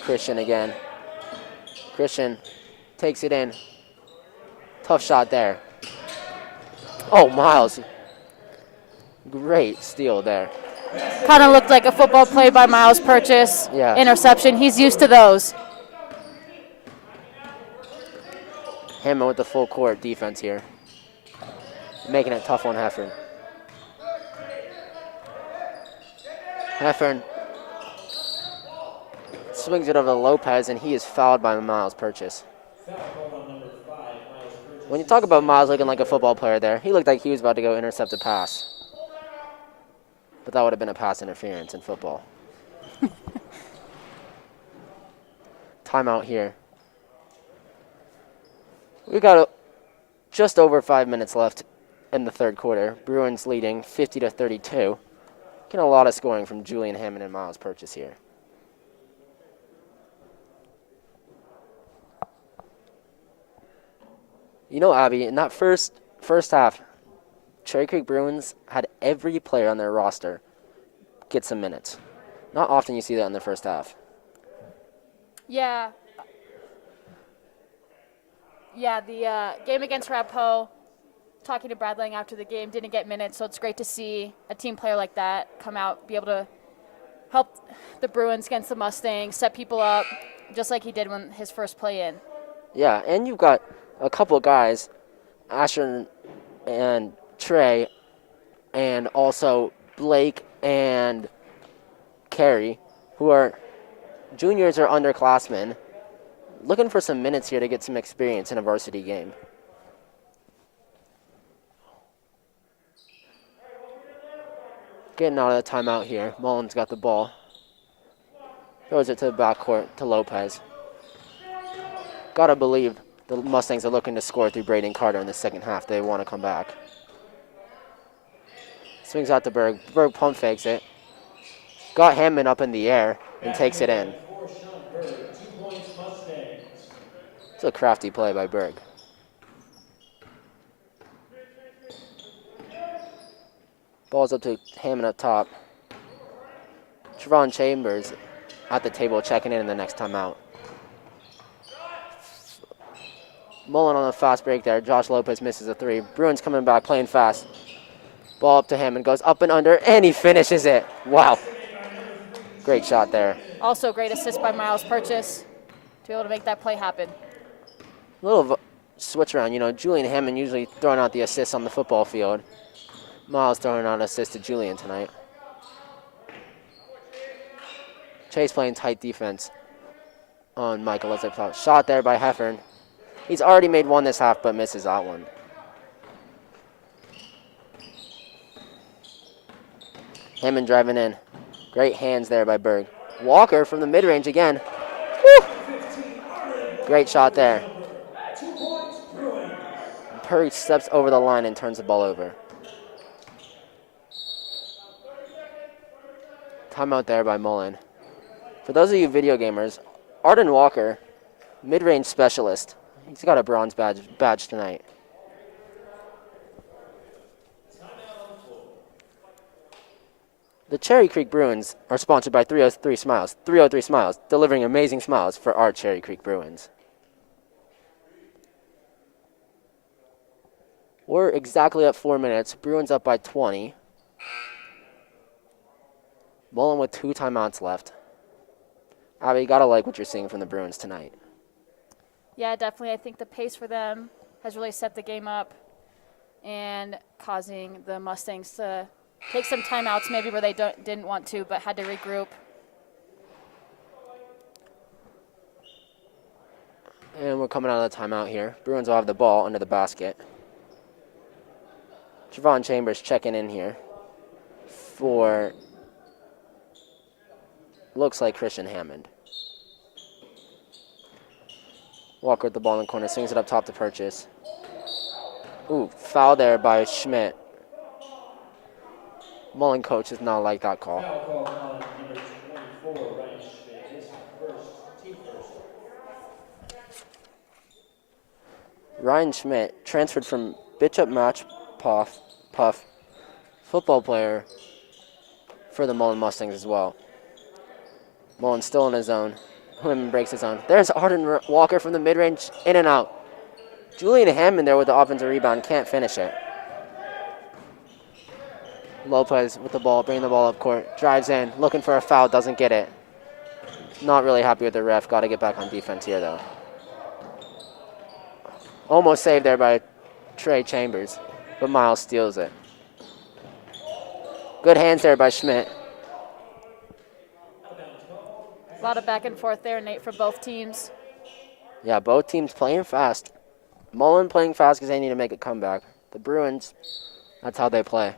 Christian again. Christian takes it in. Tough shot there. Oh, Miles. Great steal there. Kind of looked like a football play by Miles Purchase. Yeah. Interception. He's used to those. Hammond with the full court defense here. Making it tough on Heffern. Heffern swings it over to Lopez, and he is fouled by Miles Purchase. When you talk about Miles looking like a football player there, he looked like he was about to go intercept a pass. But that would have been a pass interference in football. Timeout here. We've got just over 5 minutes left in the third quarter. Bruins leading 50-32. Getting a lot of scoring from Julian Hammond and Miles Purchase here. You know, Abby, in that first half, Cherry Creek Bruins had every player on their roster get some minutes. Not often you see that in the first half. Yeah. Yeah, the game against Rapo, talking to Brad Lang after the game, didn't get minutes, so it's great to see a team player like that come out, be able to help the Bruins against the Mustangs, set people up, just like he did when his first play in. Yeah, and you've got a couple of guys, Asher and Trey, and also Blake and Carey, who are juniors or underclassmen, looking for some minutes here to get some experience in a varsity game. Getting out of the timeout here. Mullen's got the ball. Throws it to the backcourt to Lopez. Gotta believe the Mustangs are looking to score through Braden Carter in the second half. They want to come back. Swings out to Berg. Berg pump fakes it. Got Hammond up in the air and takes it in. It's a crafty play by Berg. Ball's up to Hammond up top. Trevon Chambers at the table checking in the next timeout. Mullen on the fast break there. Josh Lopez misses a three. Bruins coming back, playing fast. Ball up to Hammond, goes up and under, and he finishes it. Wow. Great shot there. Also great assist by Miles Purchase to be able to make that play happen. A little switch around. You know, Julian Hammond usually throwing out the assists on the football field. Miles throwing out an assist to Julian tonight. Chase playing tight defense on Michael as I thought. Shot there by Heffern. He's already made one this half, but misses that one. Hammond driving in. Great hands there by Berg. Walker from the mid-range again. Woo! Great shot there. Berg steps over the line and turns the ball over. Timeout there by Mullen. For those of you video gamers, Arden Walker, mid-range specialist. He's got a bronze badge tonight. The Cherry Creek Bruins are sponsored by 303 Smiles. 303 Smiles, delivering amazing smiles for our Cherry Creek Bruins. We're exactly at 4 minutes. Bruins up by 20. Mullen with 2 timeouts left. Abby, you gotta like what you're seeing from the Bruins tonight. Yeah, definitely. I think the pace for them has really set the game up and causing the Mustangs to take some timeouts maybe where they didn't want to but had to regroup. And we're coming out of the timeout here. Bruins will have the ball under the basket. Trevon Chambers checking in here for, looks like Christian Hammond. Walker with the ball in the corner, swings it up top to Purchase. Ooh, foul there by Schmidt. Mullen coach does not like that call. Foul call on number 24, Ryan Schmidt, his team first. Ryan Schmidt transferred from Bishop Match Puff, football player for the Mullen Mustangs as well. Mullen still in his zone. Whitman breaks his zone. There's Arden Walker from the mid-range, in and out. Julian Hammond there with the offensive rebound, can't finish it. Lopez with the ball, bringing the ball up court. Drives in, looking for a foul, doesn't get it. Not really happy with the ref. Got to get back on defense here, though. Almost saved there by Trey Chambers, but Miles steals it. Good hands there by Schmidt. A lot of back and forth there, Nate, for both teams. Yeah, both teams playing fast. Mullen playing fast because they need to make a comeback. The Bruins, that's how they play.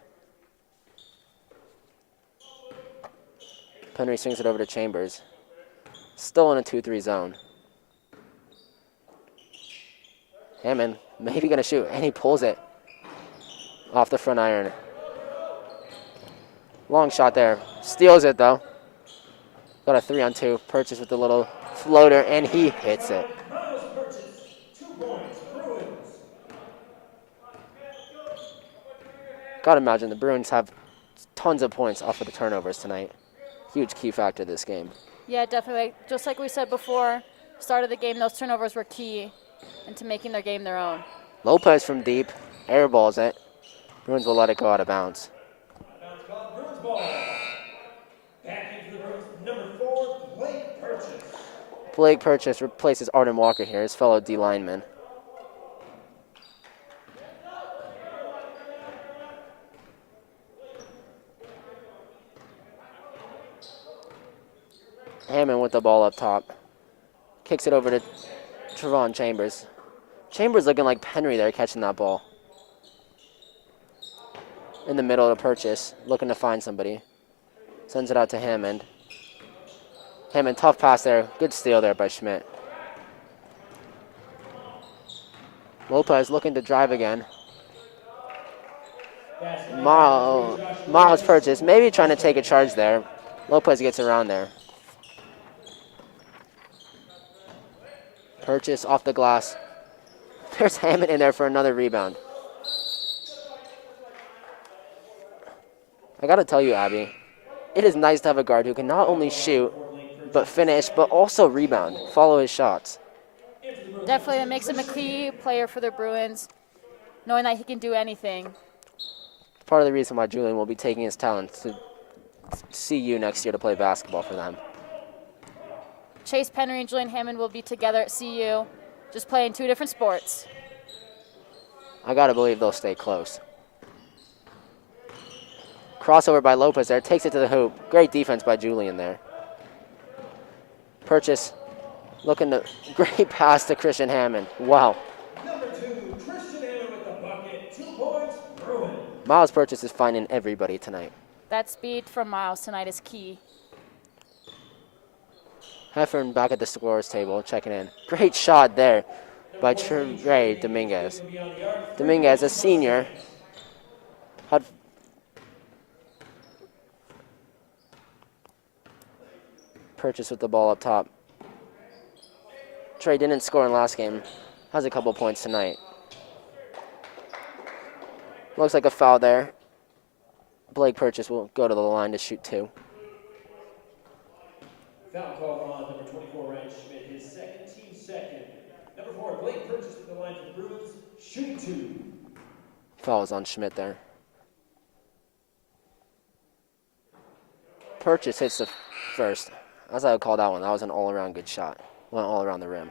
Penry swings it over to Chambers. Still in a 2-3 zone. Hammond maybe going to shoot, and he pulls it off the front iron. Long shot there. Steals it, though. Got a 3-on-2. Purchase with the little floater, and he hits it. Gotta imagine the Bruins have tons of points off of the turnovers tonight. Huge key factor this game. Yeah, definitely. Just like we said before, start of the game, those turnovers were key into making their game their own. Lopez from deep, airballs it. Bruins will let it go out of bounds. Bruins ball. Back into the Bruins, number 4, Blake Purchase. Blake Purchase replaces Arden Walker here, his fellow D lineman. Hammond with the ball up top. Kicks it over to Trevon Chambers. Chambers looking like Penry there catching that ball. In the middle of the Purchase, looking to find somebody. Sends it out to Hammond. Hammond, tough pass there. Good steal there by Schmidt. Lopez looking to drive again. Miles Purchase, maybe trying to take a charge there. Lopez gets around there. Purchase off the glass. There's Hammond in there for another rebound. I gotta tell you, Abby, it is nice to have a guard who can not only shoot, but finish, but also rebound, follow his shots. Definitely, it makes him a key player for the Bruins, knowing that he can do anything. Part of the reason why Julian will be taking his talents to CU next year to play basketball for them. Chase Penry and Julian Hammond will be together at CU, just playing 2 different sports. I gotta believe they'll stay close. Crossover by Lopez there, takes it to the hoop. Great defense by Julian there. Purchase looking to, great pass to Christian Hammond. Wow. Number 2, Christian Hammond with the bucket, 2 points, Bruins. Miles Purchase is finding everybody tonight. That speed from Miles tonight is key. Heffern back at the scorer's table, checking in. Great shot there by Trey Dominguez. Dominguez, a senior, had Purchase with the ball up top. Trey didn't score in last game. Has a couple points tonight. Looks like a foul there. Blake Purchase will go to the line to shoot 2. Foul call on number 24, Ryan Schmidt, his team second. Number 4, Blake Purchase with the line for the Bruins, shooting 2. Foul is on Schmidt there. Purchase hits the first. As I would call that one, that was an all-around good shot. Went all around the rim.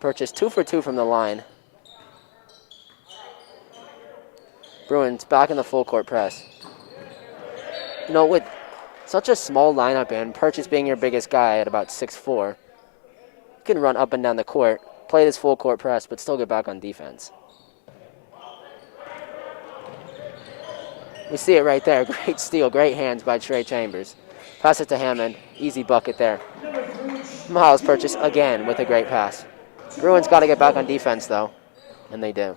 Purchase 2 for 2 from the line. Bruins back in the full court press. You know, with such a small lineup and Purchase being your biggest guy at about 6'4", you can run up and down the court, play this full court press, but still get back on defense. We see it right there. Great steal, great hands by Trey Chambers. Pass it to Hammond. Easy bucket there. Miles Purchase again with a great pass. Bruins got to get back on defense, though, and they do.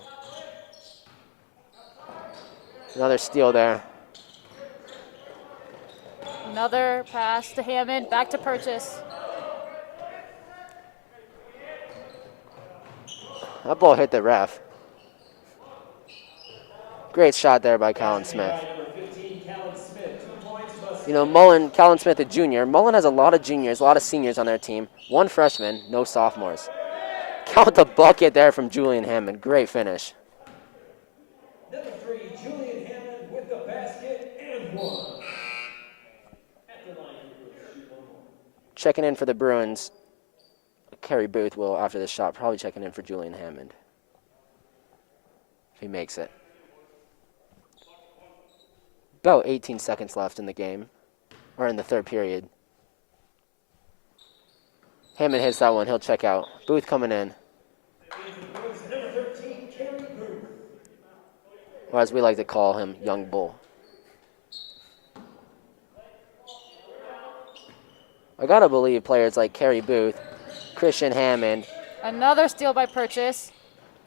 Another steal there. Another pass to Hammond, back to Purchase. That ball hit the ref. Great shot there by Colin Smith. Number 15, Callan Smith, 2 points, plus You know, Callan Smith, a junior. Mullen has a lot of juniors, a lot of seniors on their team. 1 freshman, no sophomores. Count the bucket there from Julian Hammond. Great finish. Number 3, Julian Hammond with the basket and 1. At the line for the Bruins, shoot 1 more. Checking in for the Bruins. Kerry Booth will, after this shot, probably checking in for Julian Hammond. If he makes it. About 18 seconds left in the game, or in the third period. Hammond hits that one. He'll check out. Booth coming in. Number 13, Cherry Creek. Or as we like to call him, Young Bull. I gotta believe players like Kerry Booth, Christian Hammond. Another steal by Purchase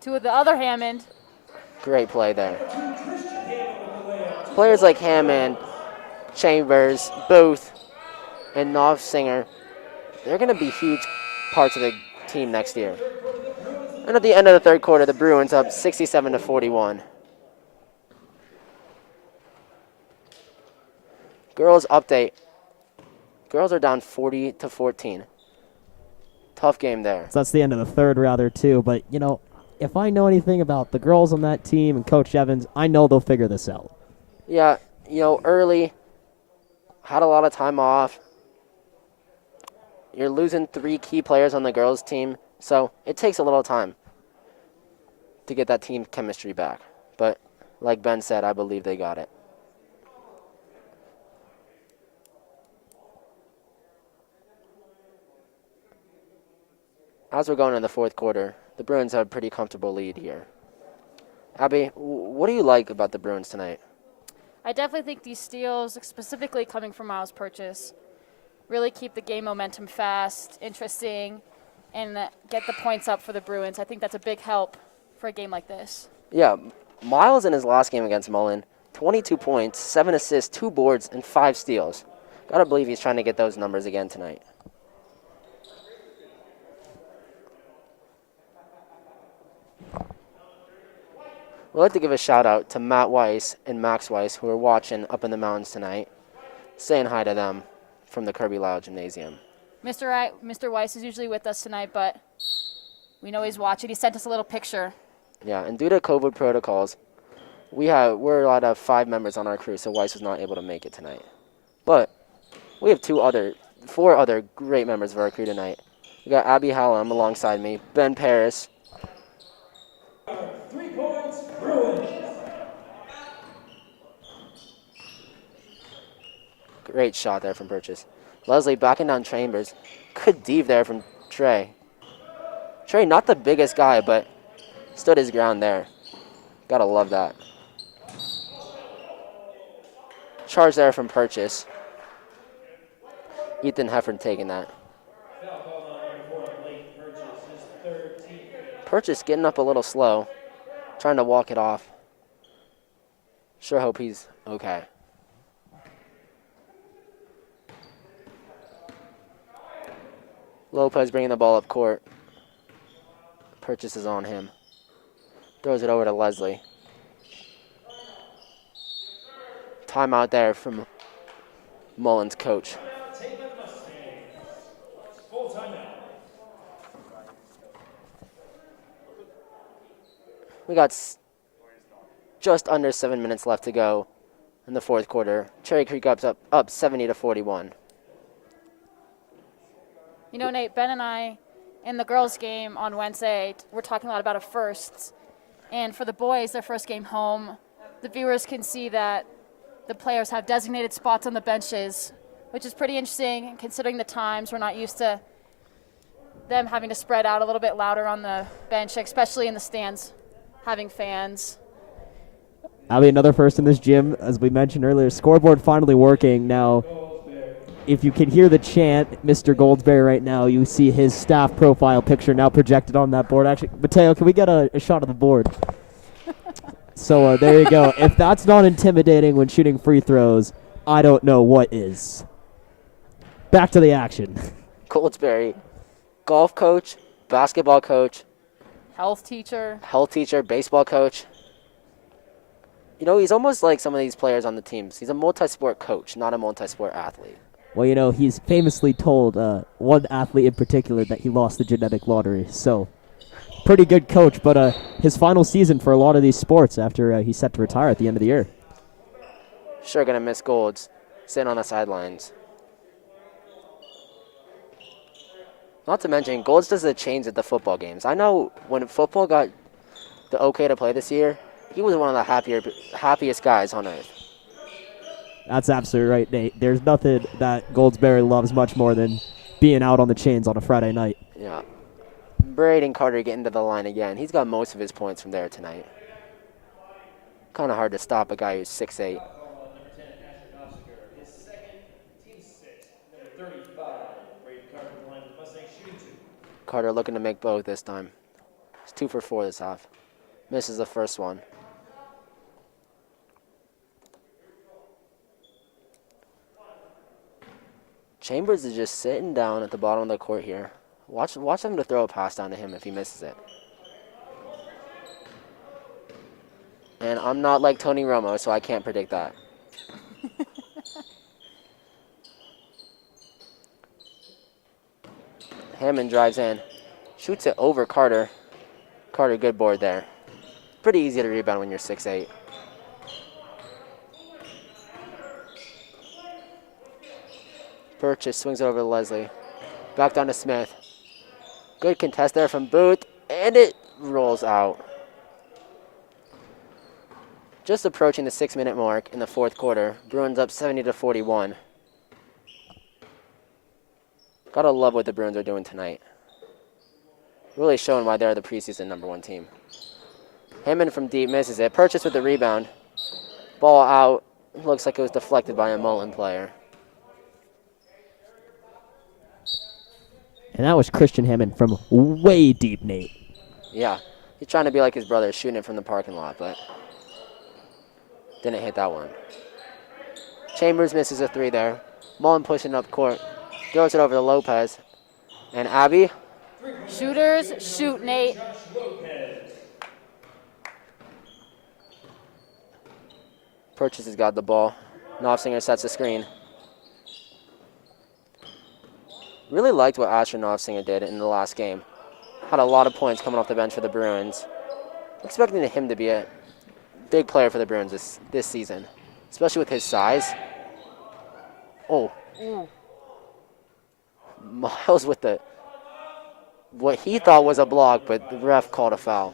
to the other Hammond. Great play there. Players like Hammond, Chambers, Booth, and Singer, they're going to be huge parts of the team next year. And at the end of the third quarter, the Bruins up 67-41. Girls update. Girls are down 40-14. Tough game there. So that's the end of the third, rather, too. But, you know, if I know anything about the girls on that team and Coach Evans, I know they'll figure this out. Yeah, you know, early, had a lot of time off. You're losing 3 key players on the girls' team, so it takes a little time to get that team chemistry back. But like Ben said, I believe they got it. As we're going in the fourth quarter, the Bruins have a pretty comfortable lead here. Abby, what do you like about the Bruins tonight? I definitely think these steals, specifically coming from Miles Purchase, really keep the game momentum fast, interesting, and get the points up for the Bruins. I think that's a big help for a game like this. Yeah, Miles in his last game against Mullen, 22 points, 7 assists, 2 boards, and 5 steals. Gotta believe he's trying to get those numbers again tonight. We'd like to give a shout out to Matt Weiss and Max Weiss, who are watching up in the mountains tonight. Saying hi to them from the Kirby Lyle Gymnasium. Mr. Weiss is usually with us tonight, but we know he's watching. He sent us a little picture. Yeah, and due to COVID protocols, we're allowed to have 5 members on our crew, so Weiss was not able to make it tonight. But we have 4 other great members of our crew tonight. We got Abby Hallam alongside me, Ben Paris. 3 points, Bruins. Great shot there from Purchase. Leslie backing down Chambers. Good deep there from Trey. Trey, not the biggest guy, but stood his ground there. Gotta love that. Charge there from Purchase. Ethan Heffern taking that. Purchase getting up a little slow. Trying to walk it off. Sure hope he's okay. Lopez bringing the ball up court. Purchase is on him. Throws it over to Leslie. Timeout there from Mullen's coach. Full timeout. We got just under 7 minutes left to go in the fourth quarter. Cherry Creek up 70-41. You know, Nate, Ben and I, in the girls' game on Wednesday, we're talking a lot about a first. And for the boys, their first game home, the viewers can see that the players have designated spots on the benches, which is pretty interesting considering the times. We're not used to them having to spread out a little bit louder on the bench, especially in the stands, having fans. That'll be another first in this gym, as we mentioned earlier. Scoreboard finally working. Now, if you can hear the chant, Mr. Goldsberry right now, you see his staff profile picture now projected on that board. Actually, Mateo, can we get a shot of the board? So there you go. If that's not intimidating when shooting free throws, I don't know what is. Back to the action. Goldsberry, golf coach, basketball coach, Health teacher, baseball coach. You know, he's almost like some of these players on the teams. He's a multi-sport coach, not a multi-sport athlete. Well, you know, he's famously told one athlete in particular that he lost the genetic lottery. So, pretty good coach, but his final season for a lot of these sports after he's set to retire at the end of the year. Sure going to miss Golds, sitting on the sidelines. Not to mention, Golds does the chains at the football games. I know when football got the okay to play this year, he was one of the happiest guys on earth. That's absolutely right, Nate. There's nothing that Goldsberry loves much more than being out on the chains on a Friday night. Yeah. Braden Carter getting to the line again. He's got most of his points from there tonight. Kind of hard to stop a guy who's 6'8". Carter looking to make both this time. He's 2 for 4 this half. Misses the first one. Chambers is just sitting down at the bottom of the court here. Watch him to throw a pass down to him if he misses it. And I'm not like Tony Romo, so I can't predict that. Hammond drives in. Shoots it over Carter. Carter, good board there. Pretty easy to rebound when you're 6'8". Purchase swings it over to Leslie. Back down to Smith. Good contest there from Booth, and it rolls out. Just approaching the 6-minute mark in the fourth quarter. Bruins up 70-41. Gotta love what the Bruins are doing tonight. Really showing why they're the preseason #1 team. Hammond from deep misses it. Purchase with the rebound. Ball out. Looks like it was deflected by a Mullen player. And that was Christian Hammond from way deep, Nate. Yeah, he's trying to be like his brother, shooting it from the parking lot, but didn't hit that one. Chambers misses a 3 there. Mullen pushing up court. Throws it over to Lopez. And Abby. Shooters, shoot, Nate. Purchase has got the ball. Knopfsinger sets the screen. Really liked what Asher Knopfsinger did in the last game. Had a lot of points coming off the bench for the Bruins. Expecting him to be a big player for the Bruins this season, especially with his size. Oh. Miles with what he thought was a block, but the ref called a foul.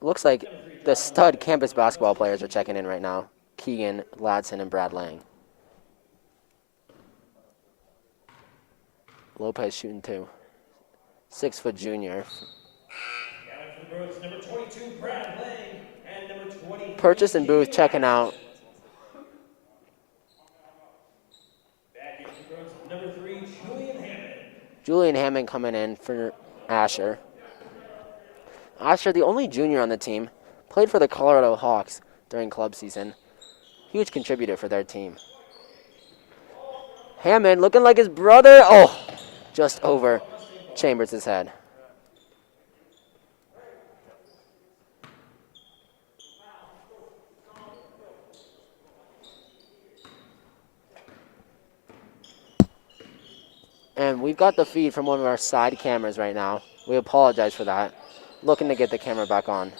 Looks like the stud campus basketball players are checking in right now. Keegan, Ladson, and Brad Lang. Lopez shooting 2. 6-foot junior. Purchase and Booth checking out. Julian Hammond coming in for Asher. Asher, the only junior on the team, played for the Colorado Hawks during club season. Huge contributor for their team. Hammond looking like his brother. Oh, just over Chambers' head. And we've got the feed from one of our side cameras right now. We apologize for that. Looking to get the camera back on.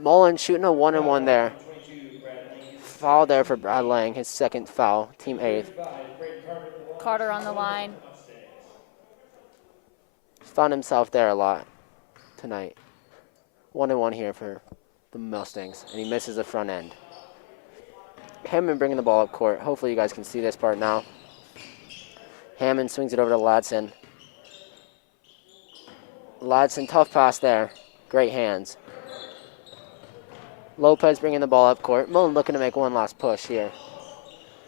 Mullen shooting a 1-and-1 there. Foul there for Brad Lang, his second foul, team 8th. Carter on the line. Found himself there a lot tonight. 1-and-1 here for the Mustangs, and he misses the front end. Hammond bringing the ball up court. Hopefully you guys can see this part now. Hammond swings it over to Ladson. Ladson, tough pass there. Great hands. Lopez bringing the ball up court. Mullen looking to make one last push here.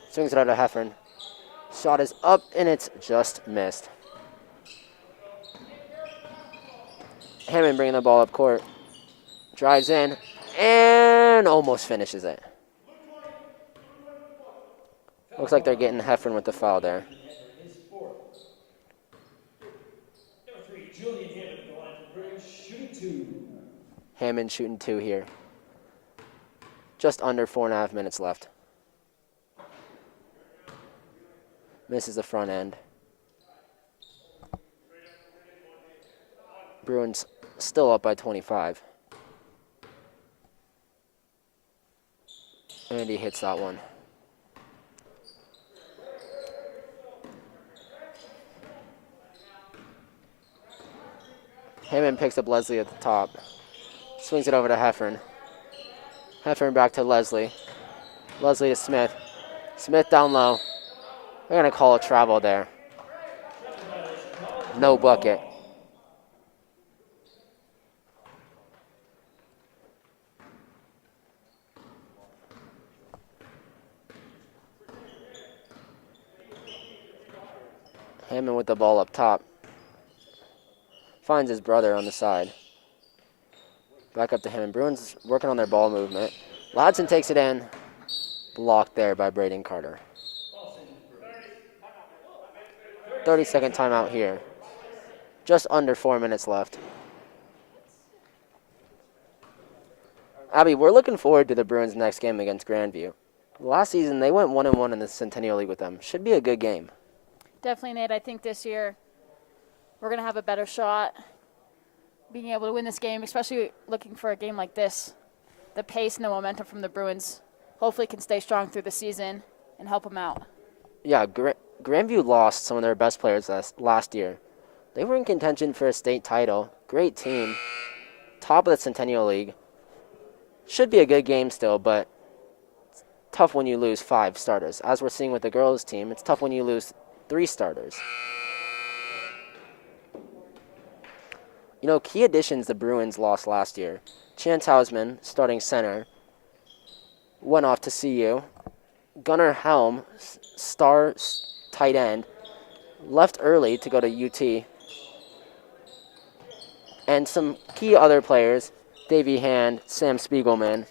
Swings it out to Heffern. Shot is up, and it's just missed. Hammond bringing the ball up court. Drives in, and almost finishes it. Looks like they're getting Heffern with the foul there. Hammond shooting 2 here. Just under 4.5 minutes left. Misses the front end. Bruins still up by 25. And he hits that one. Hammond picks up Leslie at the top. Swings it over to Heffern. Heffern back to Leslie. Leslie to Smith. Smith down low. They're going to call a travel there. No bucket. Hammond with the ball up top. Finds his brother on the side. Back up to Hammond. Bruins working on their ball movement. Ladson takes it in. Blocked there by Braden Carter. 30-second timeout here. Just under 4 minutes left. Abby, we're looking forward to the Bruins' next game against Grandview. Last season, they went 1-1 in the Centennial League with them. Should be a good game. Definitely, Nate. I think this year we're going to have a better shot being able to win this game, especially looking for a game like this. The pace and the momentum from the Bruins hopefully can stay strong through the season and help them out. Yeah, Grandview lost some of their best players last year. They were in contention for a state title. Great team. Top of the Centennial League. Should be a good game still, but it's tough when you lose 5 starters. As we're seeing with the girls' team, it's tough when you lose 3 starters. You know, key additions the Bruins lost last year. Chance Hausman, starting center, went off to CU. Gunnar Helm, star tight end, left early to go to UT. And some key other players, Davey Hand, Sam Spiegelman,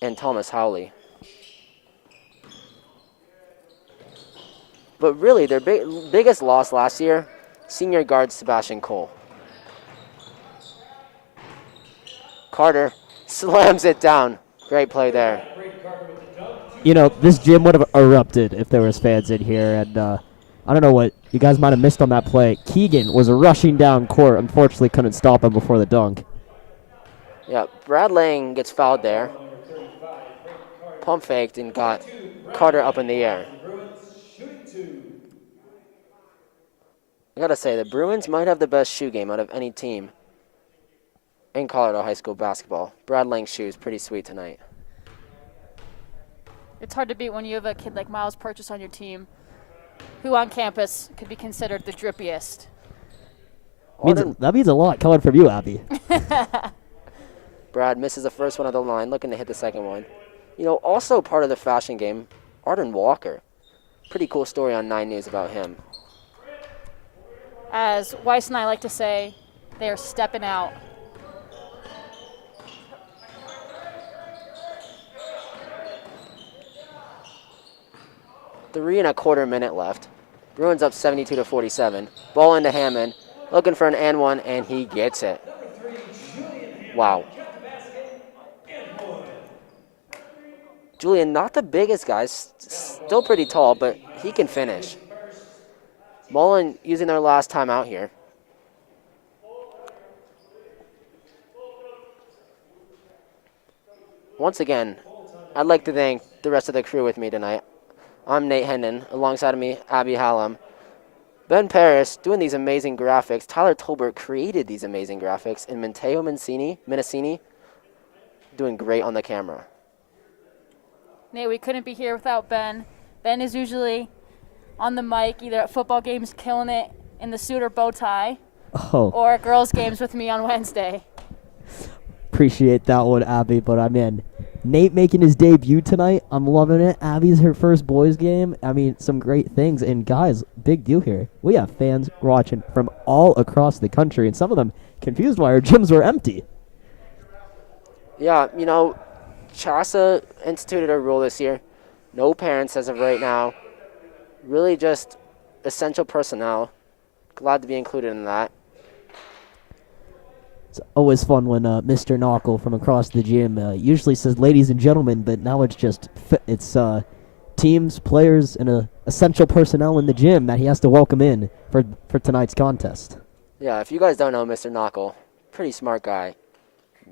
and Thomas Howley. But really, their biggest loss last year, senior guard Sebastian Cole. Carter slams it down. Great play there. You know, this gym would have erupted if there was fans in here, and I don't know what you guys might have missed on that play. Keegan was rushing down court. Unfortunately, couldn't stop him before the dunk. Yeah, Brad Lang gets fouled there. Pump faked and got Carter up in the air. I gotta say, the Bruins might have the best shoe game out of any team in Colorado high school basketball. Brad Lang's shoe is pretty sweet tonight. It's hard to beat when you have a kid like Miles Purchase on your team, who on campus could be considered the drippiest. That means a lot coming from you, Abby. Brad misses the first one of the line, looking to hit the second one. You know, also part of the fashion game, Arden Walker. Pretty cool story on 9 News about him. As Weiss and I like to say, they are stepping out. Three and a quarter minute left. Bruins up 72-47. Ball into Hammond, looking for an and one, and he gets it. Wow. Julian, not the biggest guy, still pretty tall, but he can finish. Mullen using their last time out here. Once again, I'd like to thank the rest of the crew with me tonight. I'm Nate Hendon, alongside of me, Abby Hallam. Ben Paris doing these amazing graphics. Tyler Tolbert created these amazing graphics. And Matteo Minicini doing great on the camera. Nate, we couldn't be here without Ben. Ben is usually on the mic, either at football games killing it in the suit or bow tie, or at girls' games with me on Wednesday. Appreciate that one, Abby, but I'm in. Nate making his debut tonight. I'm loving it. Abby's her first boys game. I mean, some great things. And guys, big deal here. We have fans watching from all across the country, and some of them confused why our gyms were empty. Yeah, you know, CHSAA instituted a rule this year. No parents as of right now. Really just essential personnel. Glad to be included in that. It's always fun when Mr. Knuckle from across the gym usually says "ladies and gentlemen," but now it's just it's teams, players, and essential personnel in the gym that he has to welcome in for tonight's contest. Yeah, if you guys don't know Mr. Knuckle, pretty smart guy.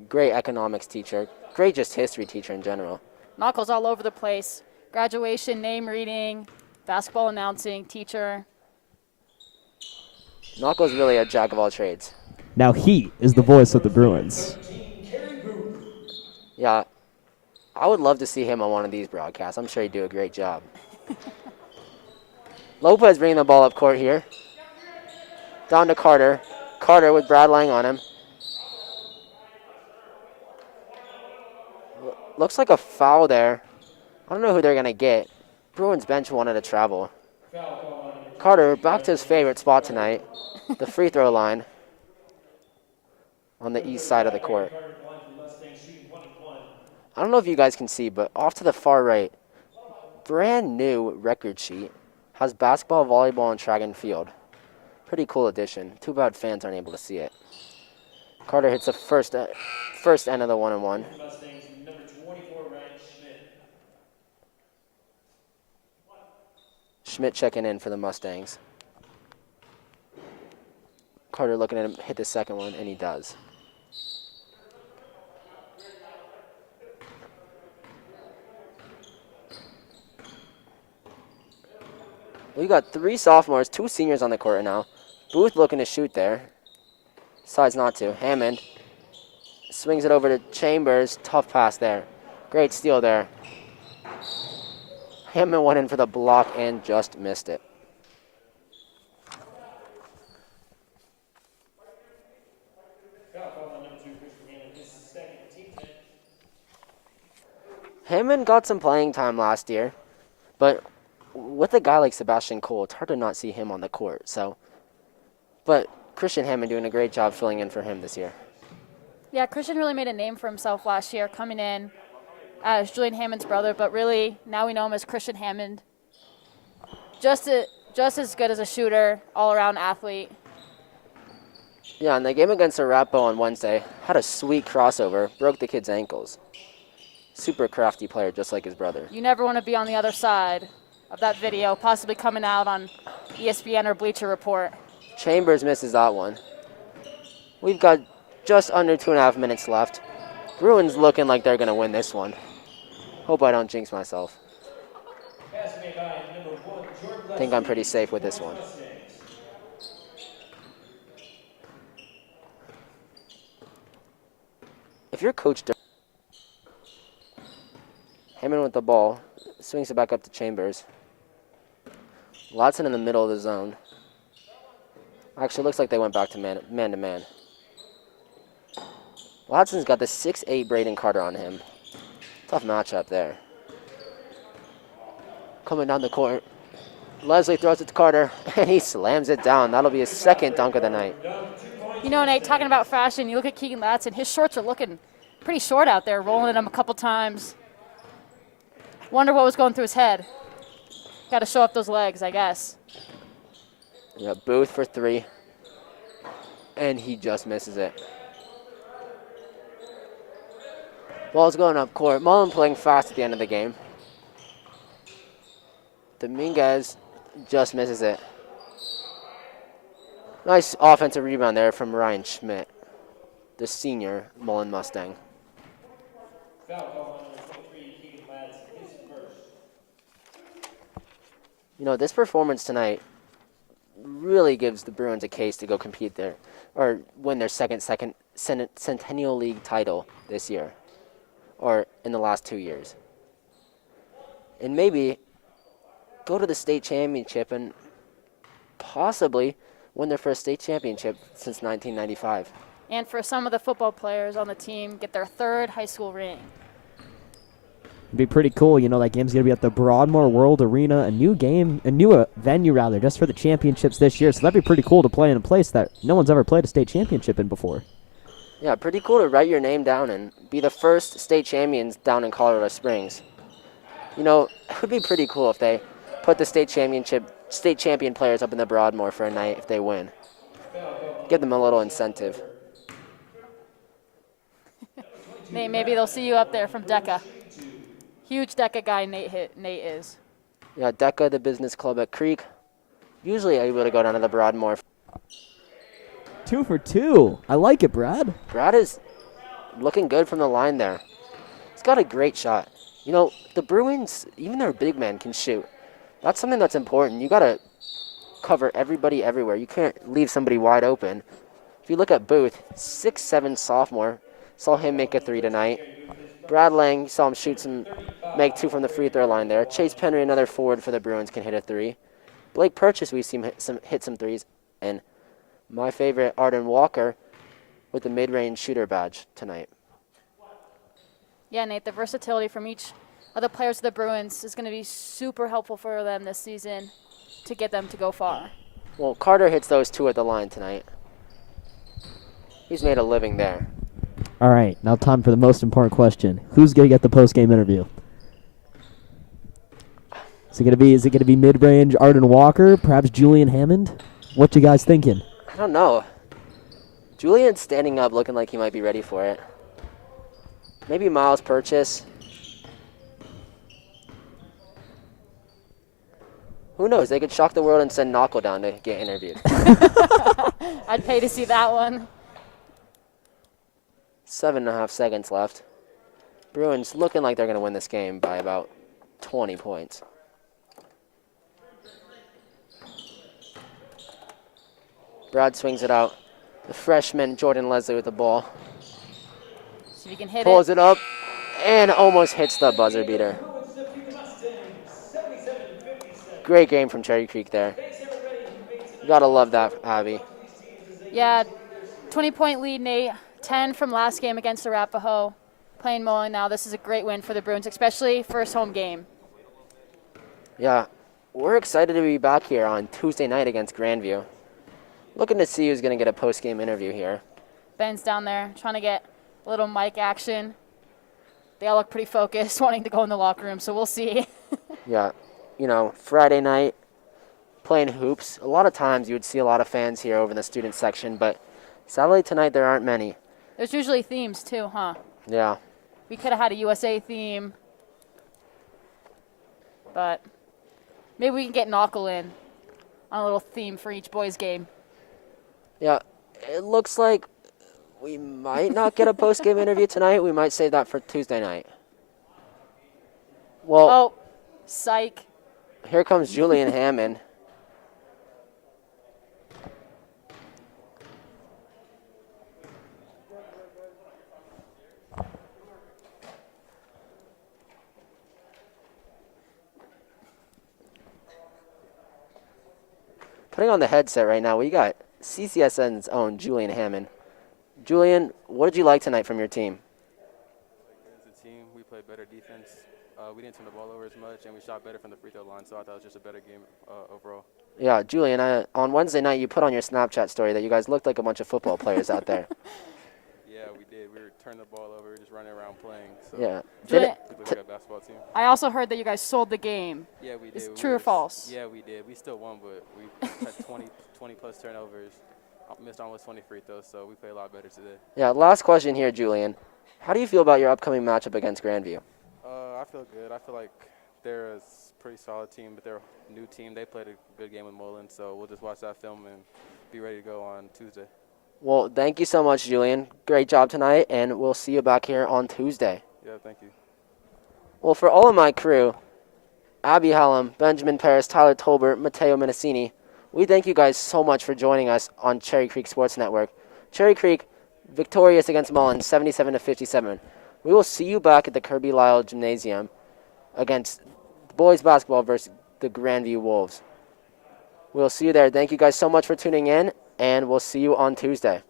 Great economics teacher. Great just history teacher in general. Knuckles all over the place. Graduation, name reading, basketball announcing, teacher. Knuckle's really a jack of all trades. Now he is the voice of the Bruins. Yeah, I would love to see him on one of these broadcasts. I'm sure he'd do a great job. Lopez bringing the ball up court here. Down to Carter. Carter with Brad Lang on him. Looks like a foul there. I don't know who they're going to get. Bruins bench wanted to travel. Carter back to his favorite spot tonight, the free throw line on the east side of the court. I don't know if you guys can see, but off to the far right, brand new record sheet, has basketball, volleyball, and track and field. Pretty cool addition. Too bad fans aren't able to see it. Carter hits the first end of the 1-on-1. Schmidt checking in for the Mustangs. Carter looking at him hit the second one, and he does. We got 3 sophomores, 2 seniors on the court right now. Booth looking to shoot there. Decides not to. Hammond swings it over to Chambers. Tough pass there. Great steal there. Hammond went in for the block and just missed it. Hammond got some playing time last year, but with a guy like Sebastian Cole, it's hard to not see him on the court. But Christian Hammond doing a great job filling in for him this year. Yeah, Christian really made a name for himself last year, coming in as Julian Hammond's brother, but really now we know him as Christian Hammond. Just as good as a shooter, all-around athlete. Yeah, in the game against Arapahoe on Wednesday, had a sweet crossover, broke the kid's ankles. Super crafty player, just like his brother. You never want to be on the other side of that video, possibly coming out on ESPN or Bleacher Report. Chambers misses that one. We've got just under 2.5 minutes left. Bruins looking like they're going to win this one. Hope I don't jinx myself. I think I'm pretty safe with this one. If you're Coach Hammond with the ball, swings it back up to Chambers. Watson in the middle of the zone. Actually, looks like they went back to man-to-man. Watson's got the 6'8" Braden Carter on him. Tough matchup there. Coming down the court. Leslie throws it to Carter, and he slams it down. That'll be his second dunk of the night. You know, Nate, talking about fashion, you look at Keegan Latson, his shorts are looking pretty short out there, rolling them a couple times. Wonder what was going through his head. Got to show up those legs, I guess. Yeah, Booth for 3. And he just misses it. Ball's going up court. Mullen playing fast at the end of the game. Dominguez just misses it. Nice offensive rebound there from Ryan Schmidt, the senior Mullen Mustang. You know, this performance tonight really gives the Bruins a case to go compete there or win their second Centennial League title this year or in the last 2 years. And maybe go to the state championship and possibly win their first state championship since 1995. And for some of the football players on the team, get their 3rd high school ring. It'd be pretty cool. You know, that game's going to be at the Broadmoor World Arena, a new venue rather, just for the championships this year. So that'd be pretty cool to play in a place that no one's ever played a state championship in before. Yeah, pretty cool to write your name down and be the first state champions down in Colorado Springs. You know, it would be pretty cool if they put the state champion players up in the Broadmoor for a night if they win. Give them a little incentive. Nate, maybe they'll see you up there from DECA. Huge DECA guy Nate is. Yeah, DECA, the business club at Creek. Usually able to go down to the Broadmoor. 2 for 2. I like it, Brad. Brad is looking good from the line there. He's got a great shot. You know, the Bruins, even their big men can shoot. That's something that's important. You got to cover everybody everywhere. You can't leave somebody wide open. If you look at Booth, 6'7" sophomore, saw him make a 3 tonight. Brad Lang, saw him make 2 from the free throw line there. Chase Penry, another forward for the Bruins, can hit a 3. Blake Purchase, we've seen hit some 3s. And my favorite, Arden Walker, with the mid-range shooter badge tonight. Yeah, Nate, the versatility from each of the players of the Bruins is going to be super helpful for them this season to get them to go far. Well, Carter hits those 2 at the line tonight. He's made a living there. All right, now time for the most important question. Who's going to get the post-game interview? Is it gonna be mid-range Arden Walker, perhaps Julian Hammond? What you guys thinking? I don't know. Julian's standing up looking like he might be ready for it. Maybe Miles Purchase. Who knows? They could shock the world and send Knuckle down to get interviewed. I'd pay to see that one. 7.5 seconds left. Bruins looking like they're going to win this game by about 20 points. Brad swings it out. The freshman, Jordan Leslie, with the ball. See if you can hit Pulls it. it up and almost hits the buzzer beater. Great game from Cherry Creek there. You gotta love that, Abby. Yeah, 20-point lead, Nate. 10 from last game against Arapahoe. Playing Mullen now. This is a great win for the Bruins, especially first home game. Yeah, we're excited to be back here on Tuesday night against Grandview. Looking to see who's going to get a post-game interview here. Ben's down there trying to get a little mic action. They all look pretty focused, wanting to go in the locker room, so we'll see. Yeah, you know, Friday night, playing hoops. A lot of times you would see a lot of fans here over in the student section, but sadly tonight there aren't many. There's usually themes too, huh? Yeah. We could have had a USA theme, but maybe we can get Knuckle in on a little theme for each boys' game. Yeah, it looks like we might not get a post-game interview tonight. We might save that for Tuesday night. Well, Oh, psych. here comes Julian Hammond. Putting on the headset right now, we got CCSN's own Julian Hammond. Julian, what did you like tonight from your team? As a team, we played better defense. We didn't turn the ball over as much, and we shot better from the free throw line, so I thought it was just a better game overall. Yeah, Julian, on Wednesday night you put on your Snapchat story that you guys looked like a bunch of football players out there. Yeah, we did. We were turning the ball over, we were just running around playing. So Yeah. Julian, we looked like a basketball team. I also heard that you guys sold the game. Yeah, we did. Is We true or were- false? Yeah, we did. We still won, but we had 20-plus turnovers, missed almost 20 free throws, so we played a lot better today. Yeah, last question here, Julian. How do you feel about your upcoming matchup against Grandview? I feel good. I feel like they're a pretty solid team, but they're a new team. They played a good game with Mullen, so we'll just watch that film and be ready to go on Tuesday. Well, thank you so much, Julian. Great job tonight, and we'll see you back here on Tuesday. Yeah, thank you. Well, for all of my crew, Abby Hallam, Benjamin Paris, Tyler Tolbert, Matteo Menacini, we thank you guys so much for joining us on Cherry Creek Sports Network. Cherry Creek victorious against Mullen, 77-57. We will see you back at the Kirby Lyle Gymnasium against boys basketball versus the Grandview Wolves. We'll see you there. Thank you guys so much for tuning in, and we'll see you on Tuesday.